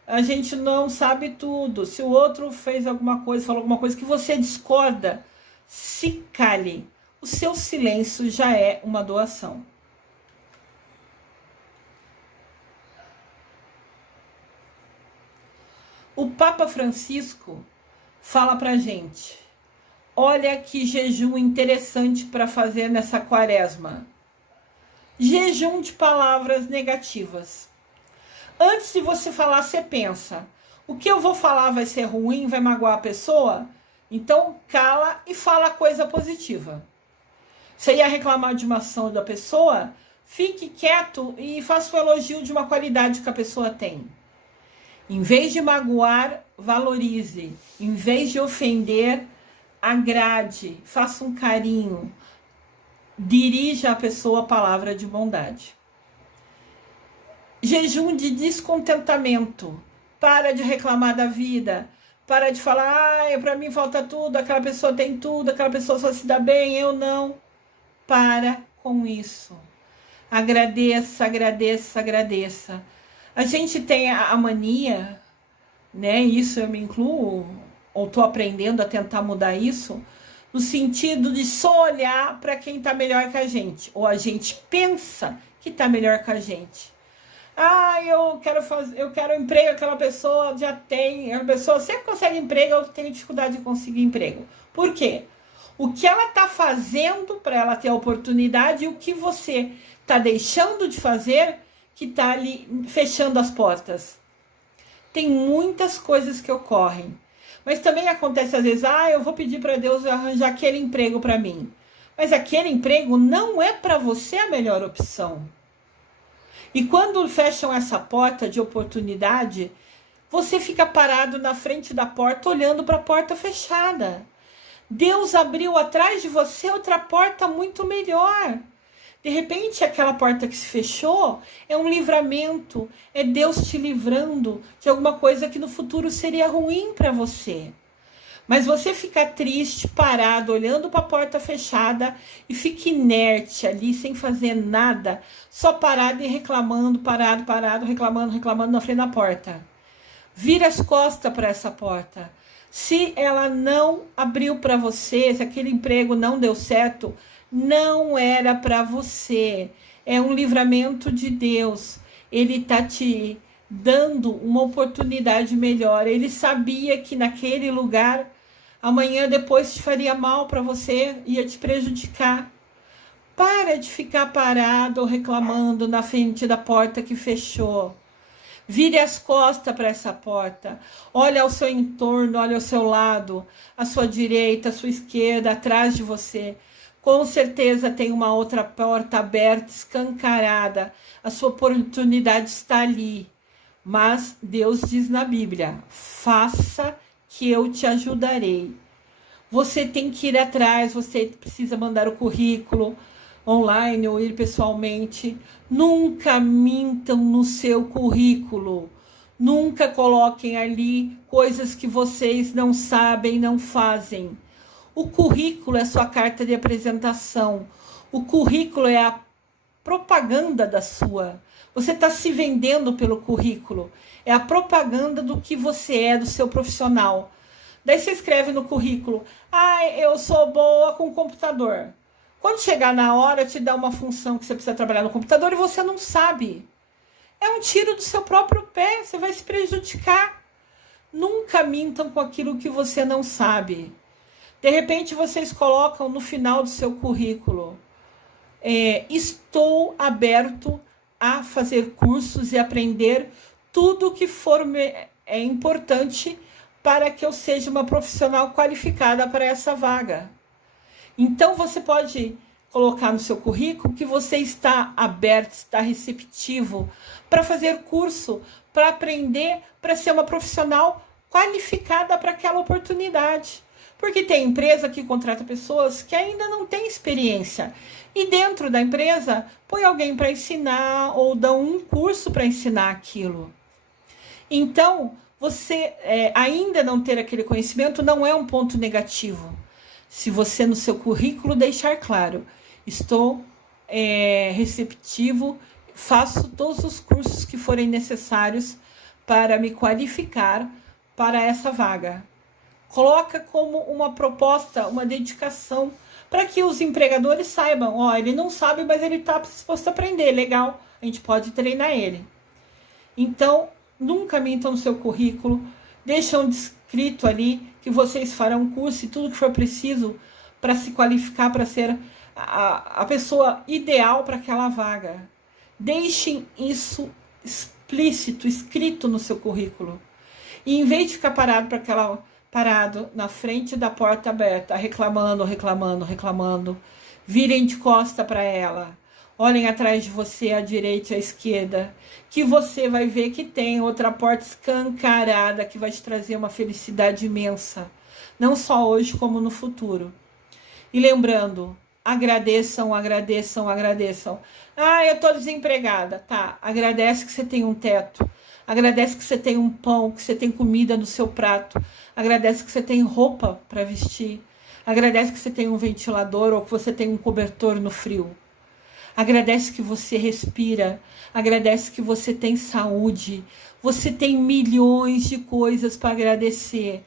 a gente não sabe tudo. Se o outro fez alguma coisa, falou alguma coisa que você discorda, se cale. O seu silêncio já é uma doação. O Papa Francisco fala pra gente: olha que jejum interessante para fazer nessa quaresma. Jejum de palavras negativas. Antes de você falar, você pensa: o que eu vou falar vai ser ruim, vai magoar a pessoa? Então cala e fala coisa positiva. Você ia reclamar de uma ação da pessoa? Fique quieto e faça o elogio de uma qualidade que a pessoa tem. Em vez de magoar, valorize. Em vez de ofender, agrade. Faça um carinho. Dirija a pessoa a palavra de bondade. Jejum de descontentamento. Para de reclamar da vida. Para de falar: para mim falta tudo, aquela pessoa tem tudo, aquela pessoa só se dá bem, eu não. Para com isso. Agradeça, agradeça, agradeça. A gente tem a mania, né? Isso eu me incluo, ou estou aprendendo a tentar mudar isso, no sentido de só olhar para quem está melhor que a gente, ou a gente pensa que está melhor que a gente. Eu quero emprego, aquela pessoa já tem, a pessoa sempre consegue emprego, eu tenho dificuldade de conseguir emprego. Por quê? O que ela está fazendo para ela ter a oportunidade e o que você está deixando de fazer que está ali fechando as portas. Tem muitas coisas que ocorrem. Mas também acontece às vezes: eu vou pedir para Deus arranjar aquele emprego para mim. Mas aquele emprego não é para você a melhor opção. E quando fecham essa porta de oportunidade, você fica parado na frente da porta, olhando para a porta fechada. Deus abriu atrás de você outra porta muito melhor. De repente, aquela porta que se fechou é um livramento, é Deus te livrando de alguma coisa que no futuro seria ruim para você. Mas você fica triste, parado, olhando para a porta fechada e fica inerte ali, sem fazer nada, só parado e reclamando, parado, reclamando na frente da porta. Vira as costas para essa porta. Se ela não abriu para você, se aquele emprego não deu certo, não era para você. É um livramento de Deus. Ele está te dando uma oportunidade melhor. Ele sabia que naquele lugar, amanhã depois te faria mal para você, ia te prejudicar. Para de ficar parado ou reclamando na frente da porta que fechou. Vire as costas para essa porta. Olha ao seu entorno, olha ao seu lado, à sua direita, à sua esquerda, atrás de você. Com certeza tem uma outra porta aberta, escancarada. A sua oportunidade está ali. Mas Deus diz na Bíblia: faça que eu te ajudarei. Você tem que ir atrás, você precisa mandar o currículo online ou ir pessoalmente. Nunca mintam no seu currículo. Nunca coloquem ali coisas que vocês não sabem, não fazem. O currículo é sua carta de apresentação. O currículo é a propaganda da sua. Você está se vendendo pelo currículo. É a propaganda do que você é, do seu profissional. Daí você escreve no currículo: eu sou boa com computador. Quando chegar na hora, te dá uma função que você precisa trabalhar no computador e você não sabe. É um tiro do seu próprio pé, você vai se prejudicar. Nunca mintam com aquilo que você não sabe. De repente, vocês colocam no final do seu currículo: estou aberto a fazer cursos e aprender tudo o que for importante para que eu seja uma profissional qualificada para essa vaga. Então, você pode colocar no seu currículo que você está aberto, está receptivo para fazer curso, para aprender, para ser uma profissional qualificada para aquela oportunidade. Porque tem empresa que contrata pessoas que ainda não têm experiência. E dentro da empresa, põe alguém para ensinar ou dá um curso para ensinar aquilo. Então, você ainda não ter aquele conhecimento não é um ponto negativo. Se você no seu currículo deixar claro: estou receptivo, faço todos os cursos que forem necessários para me qualificar para essa vaga. Coloca como uma proposta, uma dedicação, para que os empregadores saibam: ele não sabe, mas ele está disposto a aprender, legal, a gente pode treinar ele. Então, nunca mintam no seu currículo, deixam escrito ali que vocês farão curso e tudo que for preciso para se qualificar, para ser a pessoa ideal para aquela vaga. Deixem isso explícito, escrito no seu currículo. E em vez de ficar parado na frente da porta aberta, reclamando, virem de costa para ela. Olhem atrás de você, à direita e à esquerda, que você vai ver que tem outra porta escancarada que vai te trazer uma felicidade imensa, não só hoje como no futuro. E lembrando, agradeçam. Eu tô desempregada, tá? Agradece que você tem um teto, agradece que você tem um pão, que você tem comida no seu prato, agradece que você tem roupa para vestir, agradece que você tem um ventilador ou que você tem um cobertor no frio. Agradece que você respira, agradece que você tem saúde, você tem milhões de coisas para agradecer.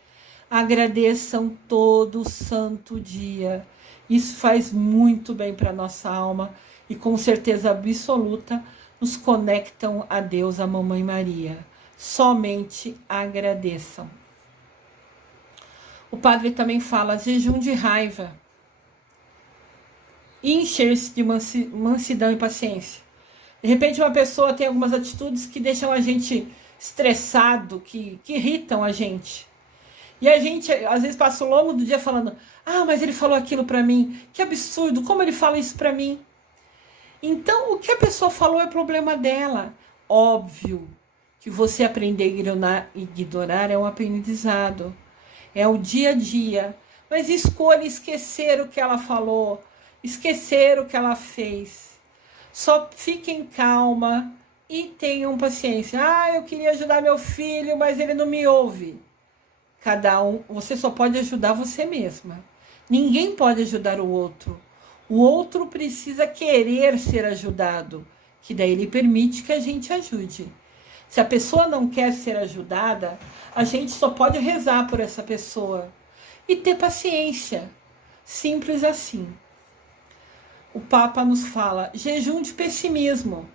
Agradeçam todo santo dia. Isso faz muito bem para a nossa alma e com certeza absoluta nos conectam a Deus, a Mamãe Maria. Somente agradeçam. O padre também fala: jejum de raiva. Encher-se de mansidão e paciência. De repente uma pessoa tem algumas atitudes que deixam a gente estressado, que irritam a gente. E a gente às vezes passa o longo do dia falando: mas ele falou aquilo para mim, que absurdo, como ele fala isso para mim? Então o que a pessoa falou é problema dela. Óbvio que você aprender a ignorar é um aprendizado, é o dia a dia, mas escolha esquecer o que ela falou, esquecer o que ela fez. Só fiquem calma e tenham paciência. Eu queria ajudar meu filho, mas ele não me ouve. Cada um, você só pode ajudar você mesma. Ninguém pode ajudar o outro. O outro precisa querer ser ajudado, que daí ele permite que a gente ajude. Se a pessoa não quer ser ajudada, a gente só pode rezar por essa pessoa e ter paciência. Simples assim. O Papa nos fala: jejum de pessimismo,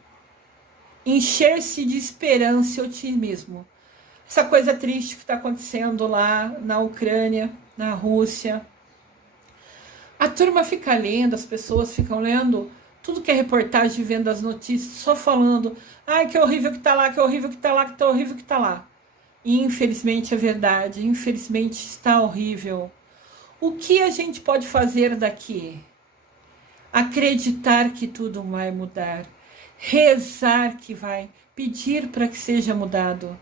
encher-se de esperança e otimismo. Essa coisa triste que está acontecendo lá na Ucrânia, na Rússia. A turma fica lendo, as pessoas ficam lendo tudo que é reportagem, vendo as notícias, só falando: ai, que horrível que tá lá, que horrível que tá lá, que tá horrível que tá lá. E infelizmente é verdade, infelizmente está horrível. O que a gente pode fazer daqui? Acreditar que tudo vai mudar, rezar que vai, pedir para que seja mudado,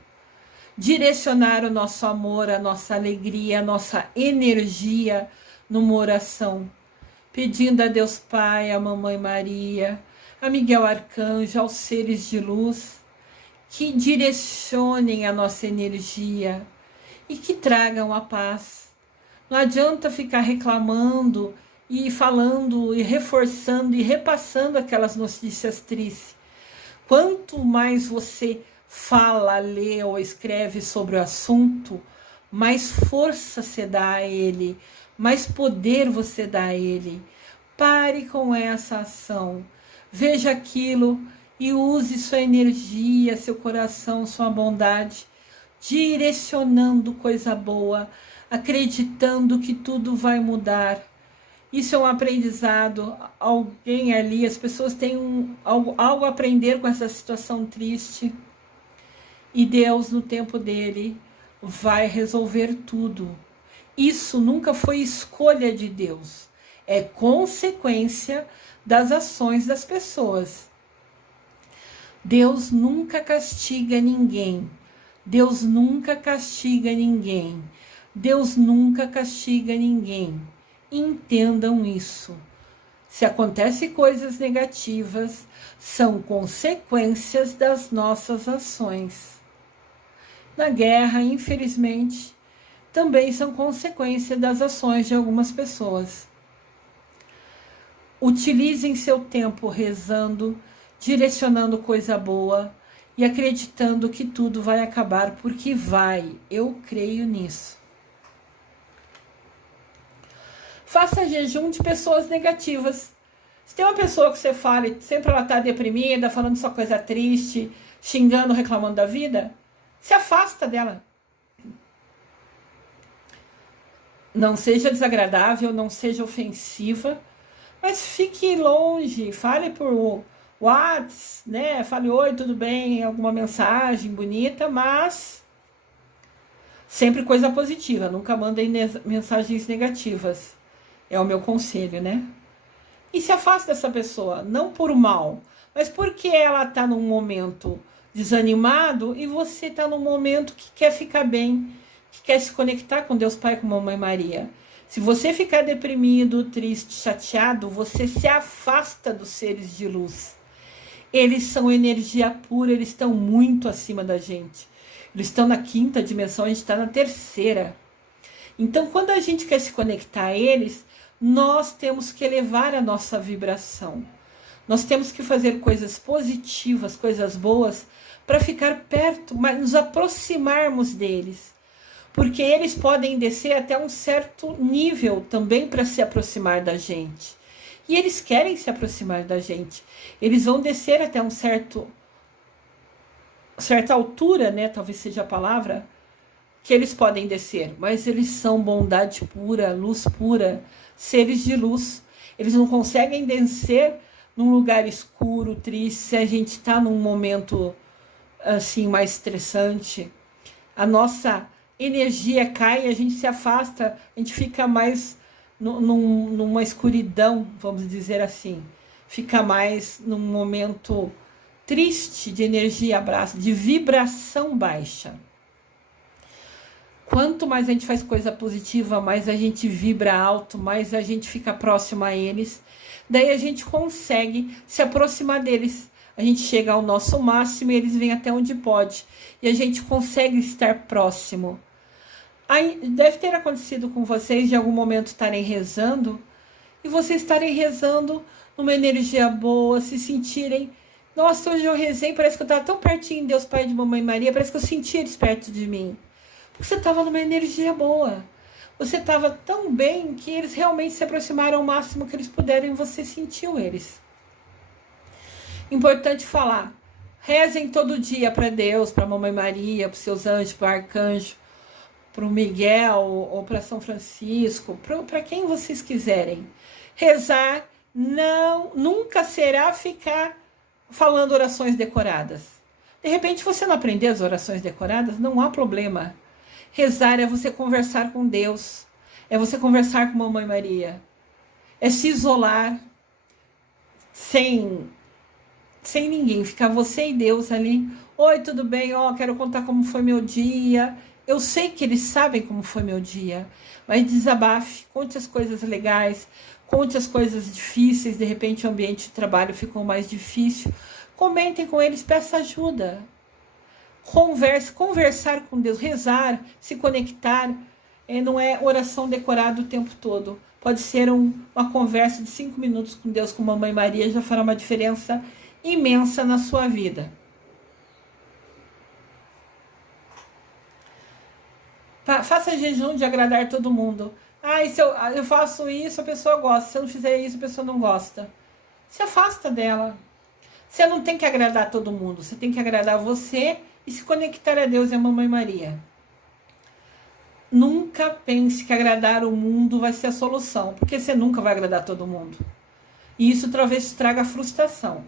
direcionar o nosso amor, a nossa alegria, a nossa energia numa oração, pedindo a Deus Pai, a Mamãe Maria, a Miguel Arcanjo, aos seres de luz, que direcionem a nossa energia e que tragam a paz. Não adianta ficar reclamando e falando e reforçando e repassando aquelas notícias tristes. Quanto mais você fala, lê ou escreve sobre o assunto, mais força você dá a ele, mais poder você dá a ele. Pare com essa ação. Veja aquilo e use sua energia, seu coração, sua bondade, direcionando coisa boa, acreditando que tudo vai mudar. Isso é um aprendizado. Alguém ali, as pessoas têm algo a aprender com essa situação triste. E Deus, no tempo dele, vai resolver tudo. Isso nunca foi escolha de Deus. É consequência das ações das pessoas. Deus nunca castiga ninguém. Deus nunca castiga ninguém. Deus nunca castiga ninguém. Entendam isso. Se acontecem coisas negativas, são consequências das nossas ações. Na guerra, infelizmente, também são consequência das ações de algumas pessoas. Utilizem seu tempo rezando, direcionando coisa boa e acreditando que tudo vai acabar, porque vai. Eu creio nisso. Faça jejum de pessoas negativas. Se tem uma pessoa que você fala e sempre ela está deprimida, falando só coisa triste, xingando, reclamando da vida, se afasta dela. Não seja desagradável, não seja ofensiva, mas fique longe, fale por WhatsApp, né? Fale: oi, tudo bem? Alguma mensagem bonita, mas sempre coisa positiva, nunca mandem mensagens negativas. É o meu conselho, né? E se afasta dessa pessoa, não por mal, mas porque ela está num momento desanimado e você está num momento que quer ficar bem, que quer se conectar com Deus Pai, com Mamãe Maria. Se você ficar deprimido, triste, chateado, você se afasta dos seres de luz. Eles são energia pura, eles estão muito acima da gente. Eles estão na 5ª dimensão, a gente está na 3ª. Então, quando a gente quer se conectar a eles, nós temos que elevar a nossa vibração. Nós temos que fazer coisas positivas, coisas boas, para ficar perto, mas nos aproximarmos deles. Porque eles podem descer até um certo nível também para se aproximar da gente. E eles querem se aproximar da gente. Eles vão descer até certa altura, né? Talvez seja a palavra, que eles podem descer. Mas eles são bondade pura, luz pura, seres de luz. Eles não conseguem descer num lugar escuro, triste, se a gente está num momento assim mais estressante. A nossa energia cai, a gente se afasta, a gente fica mais numa escuridão, vamos dizer assim. Fica mais num momento triste, de energia baixa, de vibração baixa. Quanto mais a gente faz coisa positiva, mais a gente vibra alto, mais a gente fica próximo a eles. Daí a gente consegue se aproximar deles. A gente chega ao nosso máximo e eles vêm até onde pode. E a gente consegue estar próximo. Aí, deve ter acontecido com vocês de algum momento estarem rezando e vocês estarem rezando numa energia boa, se sentirem, nossa, hoje eu rezei, parece que eu estava tão pertinho de Deus Pai de Mamãe Maria, parece que eu senti eles perto de mim. Porque você estava numa energia boa. Você estava tão bem que eles realmente se aproximaram ao máximo que eles puderam e você sentiu eles. Importante falar, rezem todo dia para Deus, para Mamãe Maria, para os seus anjos, para o arcanjo, para o Miguel ou para São Francisco, para quem vocês quiserem. Rezar nunca será ficar falando orações decoradas. De repente você não aprendeu as orações decoradas, não há problema. Rezar é você conversar com Deus, é você conversar com Mamãe Maria, é se isolar sem ninguém, ficar você e Deus ali. Oi, tudo bem? Quero contar como foi meu dia. Eu sei que eles sabem como foi meu dia, mas desabafe, conte as coisas legais, conte as coisas difíceis, de repente o ambiente de trabalho ficou mais difícil. Comentem com eles, peça ajuda. Conversar com Deus, rezar, se conectar, não é oração decorada o tempo todo. Pode ser uma conversa de 5 minutos com Deus, com Mamãe Maria, já fará uma diferença imensa na sua vida. Faça jejum de agradar todo mundo. Se eu faço isso, a pessoa gosta. Se eu não fizer isso, a pessoa não gosta. Se afasta dela. Você não tem que agradar todo mundo. Você tem que agradar você e se conectar a Deus e a Mamãe Maria. Nunca pense que agradar o mundo vai ser a solução, porque você nunca vai agradar todo mundo. E isso talvez traga frustração.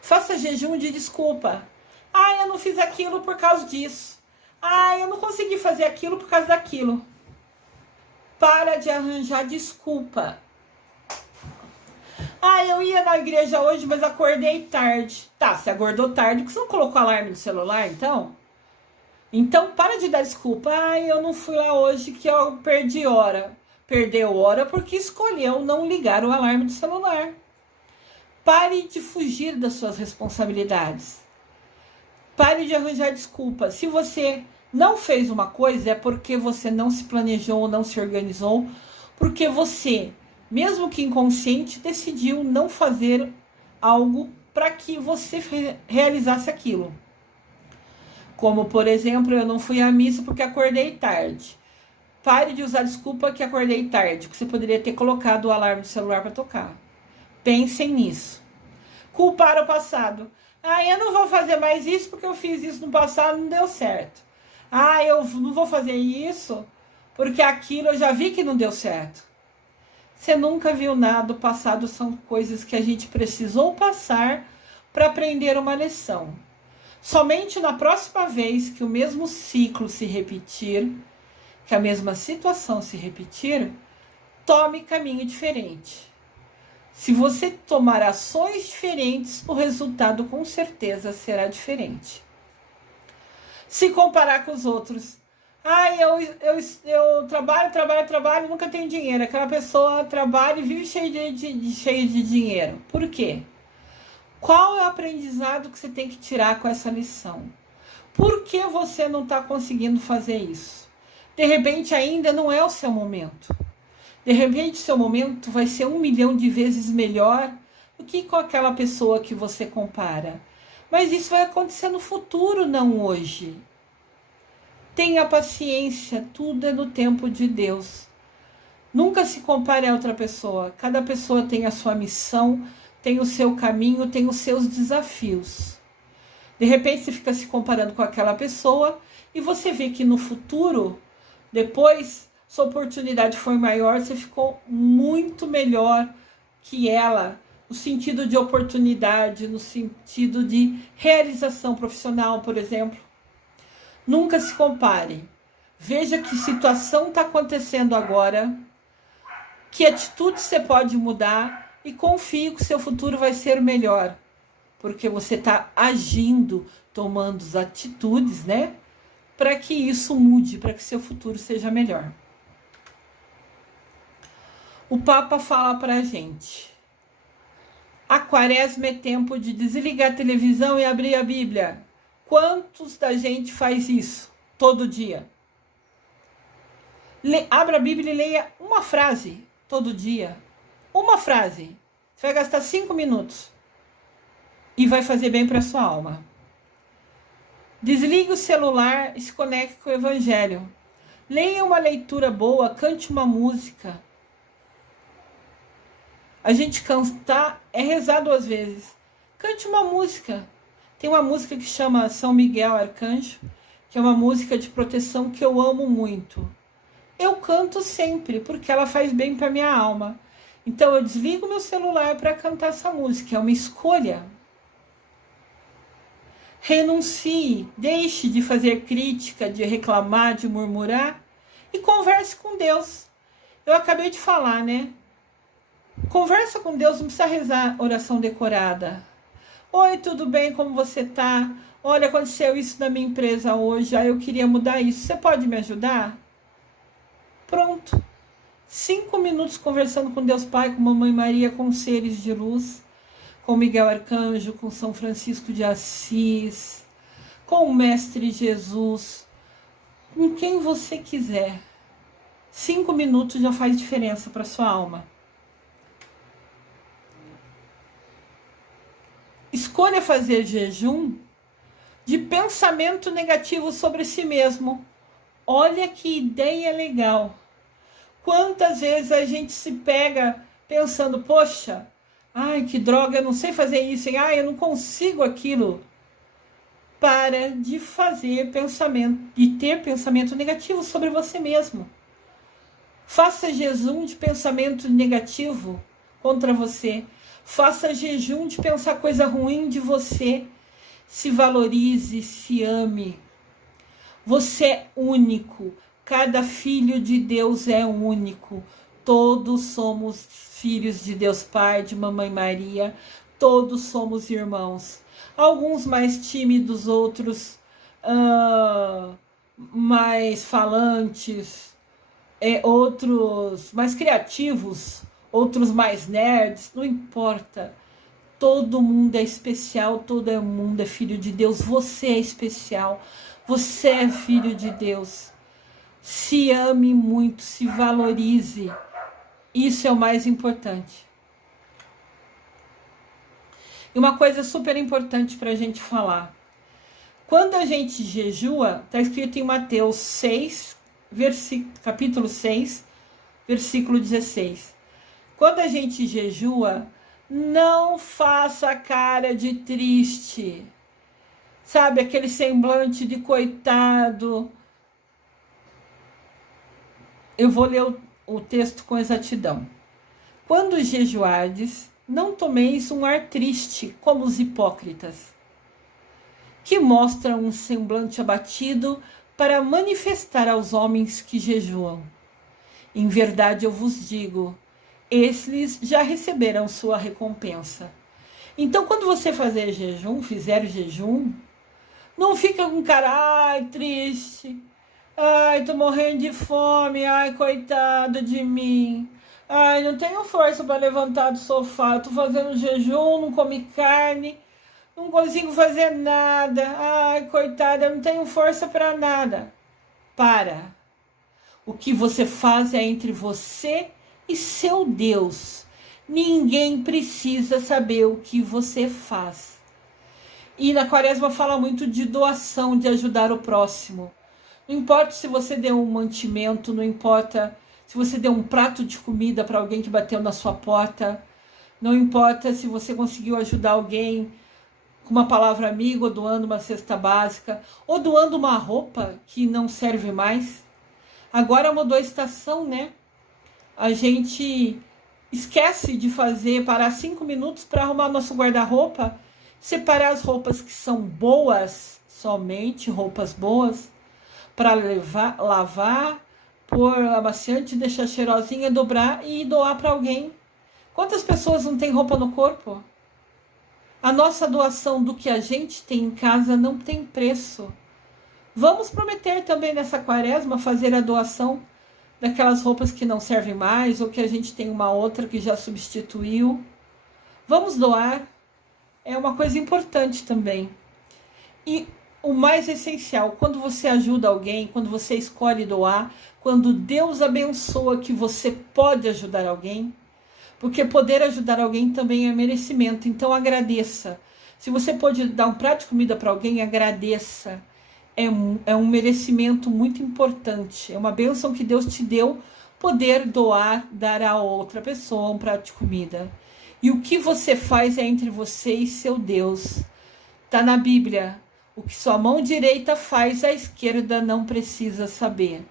Faça jejum de desculpa. Eu não fiz aquilo por causa disso. Eu não consegui fazer aquilo por causa daquilo. Para de arranjar desculpa. Eu ia na igreja hoje, mas acordei tarde. Tá, você acordou tarde, porque você não colocou alarme no celular, então? Então, para de dar desculpa. Eu não fui lá hoje que eu perdi hora. Perdeu hora porque escolheu não ligar o alarme do celular. Pare de fugir das suas responsabilidades. Pare de arranjar desculpa. Se você não fez uma coisa, é porque você não se planejou ou não se organizou, porque você, mesmo que inconsciente, decidiu não fazer algo para que você realizasse aquilo. Como, por exemplo, eu não fui à missa porque acordei tarde. Pare de usar desculpa que acordei tarde, porque você poderia ter colocado o alarme do celular para tocar. Pensem nisso. Culpar o passado. Eu não vou fazer mais isso porque eu fiz isso no passado e não deu certo. Eu não vou fazer isso porque aquilo eu já vi que não deu certo. Você nunca viu nada. O passado são coisas que a gente precisou passar para aprender uma lição. Somente na próxima vez que o mesmo ciclo se repetir, que a mesma situação se repetir, tome caminho diferente. Se você tomar ações diferentes, o resultado com certeza será diferente. Se comparar com os outros. Eu trabalho, nunca tenho dinheiro. Aquela pessoa trabalha e vive cheia de dinheiro. Por quê? Qual é o aprendizado que você tem que tirar com essa lição? Por que você não está conseguindo fazer isso? De repente ainda não é o seu momento. De repente seu momento vai ser 1 milhão de vezes melhor do que com aquela pessoa que você compara. Mas isso vai acontecer no futuro, não hoje. Tenha paciência, tudo é no tempo de Deus. Nunca se compare a outra pessoa. Cada pessoa tem a sua missão, tem o seu caminho, tem os seus desafios. De repente você fica se comparando com aquela pessoa e você vê que no futuro, depois, sua oportunidade foi maior, você ficou muito melhor que ela, no sentido de oportunidade, no sentido de realização profissional, por exemplo. Nunca se compare. Veja que situação está acontecendo agora, que atitude você pode mudar e confie que o seu futuro vai ser melhor, porque você está agindo, tomando as atitudes, para que isso mude, para que seu futuro seja melhor. O Papa fala para a gente: a quaresma é tempo de desligar a televisão e abrir a Bíblia. Quantos da gente faz isso todo dia? Abra a Bíblia e leia uma frase todo dia. Uma frase. Você vai gastar 5 minutos. E vai fazer bem para a sua alma. Desligue o celular e se conecte com o Evangelho. Leia uma leitura boa, cante uma música. A gente cantar é rezar 2 vezes. Cante uma música. Tem uma música que chama São Miguel Arcanjo, que é uma música de proteção que eu amo muito. Eu canto sempre, porque ela faz bem para minha alma. Então eu desligo meu celular para cantar essa música. É uma escolha. Renuncie, deixe de fazer crítica, de reclamar, de murmurar e converse com Deus. Eu acabei de falar, né? Conversa com Deus, não precisa rezar oração decorada. Oi, tudo bem? Como você tá? Olha, aconteceu isso na minha empresa hoje, eu queria mudar isso. Você pode me ajudar? Pronto. 5 minutos conversando com Deus Pai, com Mamãe Maria, com seres de luz, com Miguel Arcanjo, com São Francisco de Assis, com o Mestre Jesus, com quem você quiser. 5 minutos já faz diferença para sua alma. Escolha fazer jejum de pensamento negativo sobre si mesmo. Olha que ideia legal. Quantas vezes a gente se pega pensando, poxa, ai, que droga, eu não sei fazer isso, ai, eu não consigo aquilo. Para de fazer pensamento, de ter pensamento negativo sobre você mesmo. Faça jejum de pensamento negativo contra você. Faça jejum de pensar coisa ruim de você. Se valorize, se ame. Você é único. Cada filho de Deus é único. Todos somos filhos de Deus Pai, de Mamãe Maria. Todos somos irmãos. Alguns mais tímidos, outros mais falantes, outros mais criativos, outros mais nerds, não importa. Todo mundo é especial, todo mundo é filho de Deus. Você é especial, você é filho de Deus. Se ame muito, se valorize. Isso é o mais importante. E uma coisa super importante para a gente falar. Quando a gente jejua, está escrito em Mateus 6, capítulo 6, versículo 16. Quando a gente jejua, não faça cara de triste. Sabe, aquele semblante de coitado. Eu vou ler o texto com exatidão. Quando jejuardes, não tomeis um ar triste, como os hipócritas, que mostram um semblante abatido para manifestar aos homens que jejuam. Em verdade eu vos digo, esses já receberam sua recompensa. Então, quando você fizer jejum, não fica com cara, ai, triste, ai, tô morrendo de fome, ai, coitado de mim, ai, não tenho força para levantar do sofá, tô fazendo jejum, não comi carne, não consigo fazer nada, ai, coitada, não tenho força para nada. Para. O que você faz é entre você e seu Deus. Ninguém precisa saber o que você faz. E na Quaresma fala muito de doação, de ajudar o próximo. Não importa se você deu um mantimento, não importa se você deu um prato de comida para alguém que bateu na sua porta, não importa se você conseguiu ajudar alguém com uma palavra amiga, ou doando uma cesta básica, ou doando uma roupa que não serve mais. Agora mudou a estação, né? A gente esquece de parar 5 minutos para arrumar nosso guarda-roupa, separar as roupas que são boas, somente roupas boas, para lavar, pôr amaciante, deixar cheirosinha, dobrar e doar para alguém. Quantas pessoas não têm roupa no corpo? A nossa doação do que a gente tem em casa não tem preço. Vamos prometer também nessa Quaresma fazer a doação daquelas roupas que não servem mais, ou que a gente tem uma outra que já substituiu. Vamos doar. É uma coisa importante também. E o mais essencial, quando você ajuda alguém, quando você escolhe doar, quando Deus abençoa que você pode ajudar alguém, porque poder ajudar alguém também é merecimento, então agradeça. Se você pode dar um prato de comida para alguém, agradeça. É um merecimento muito importante, é uma bênção que Deus te deu, poder doar, dar a outra pessoa um prato de comida. E o que você faz é entre você e seu Deus. Está na Bíblia. O que sua mão direita faz, a esquerda não precisa saber.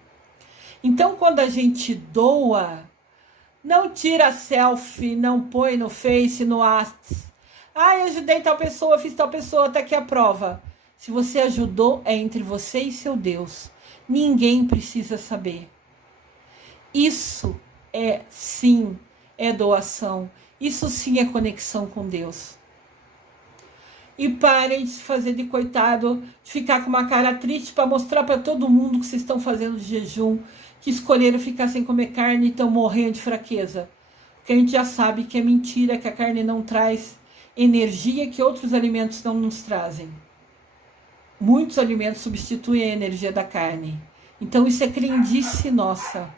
Então, quando a gente doa, não tira selfie, não põe no Face, no Whats. Ah, eu ajudei tal pessoa, fiz tal pessoa, até que a prova. Se você ajudou, é entre você e seu Deus. Ninguém precisa saber. Isso sim, é doação. Isso sim é conexão com Deus. E parem de se fazer de coitado, de ficar com uma cara triste para mostrar para todo mundo que vocês estão fazendo de jejum, que escolheram ficar sem comer carne e estão morrendo de fraqueza. Porque a gente já sabe que é mentira, que a carne não traz energia que outros alimentos não nos trazem. Muitos alimentos substituem a energia da carne. Então isso é crendice nossa.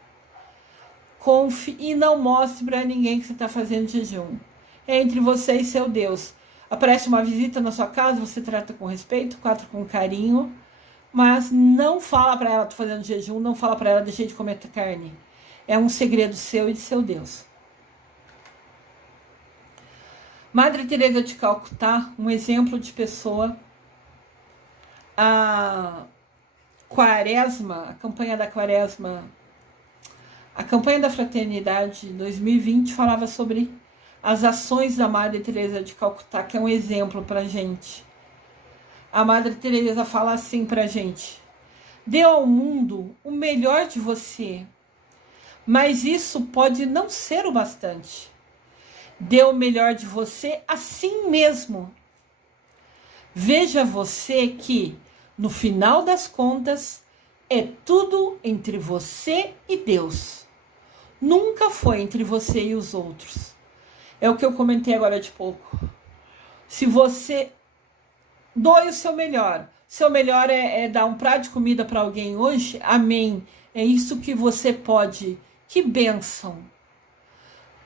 Confie e não mostre para ninguém que você está fazendo jejum. É entre você e seu Deus. Aparece uma visita na sua casa, você trata com respeito, trata com carinho, mas não fala para ela, tô fazendo jejum, não fala para ela, deixei de comer carne. É um segredo seu e de seu Deus. Madre Teresa de Calcutá, um exemplo de pessoa. A Quaresma, a campanha da Quaresma, a campanha da Fraternidade 2020 falava sobre as ações da Madre Teresa de Calcutá, que é um exemplo para gente. A Madre Teresa fala assim para gente: dê ao mundo o melhor de você, mas isso pode não ser o bastante. Dê o melhor de você assim mesmo. Veja você que, no final das contas, é tudo entre você e Deus. Nunca foi entre você e os outros. É o que eu comentei agora de pouco. Se você doe o seu melhor é dar um prato de comida para alguém hoje, amém. É isso que você pode. Que bênção.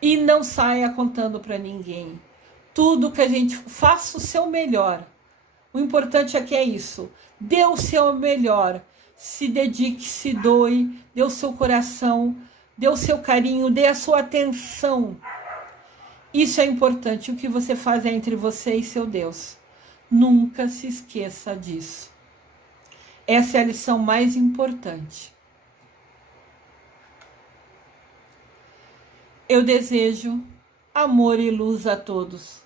E não saia contando para ninguém. Tudo que a gente faça o seu melhor. O importante aqui é isso. Dê o seu melhor. Se dedique, se doe, dê o seu coração, dê o seu carinho, dê a sua atenção. Isso é importante. O que você faz é entre você e seu Deus. Nunca se esqueça disso. Essa é a lição mais importante. Eu desejo amor e luz a todos.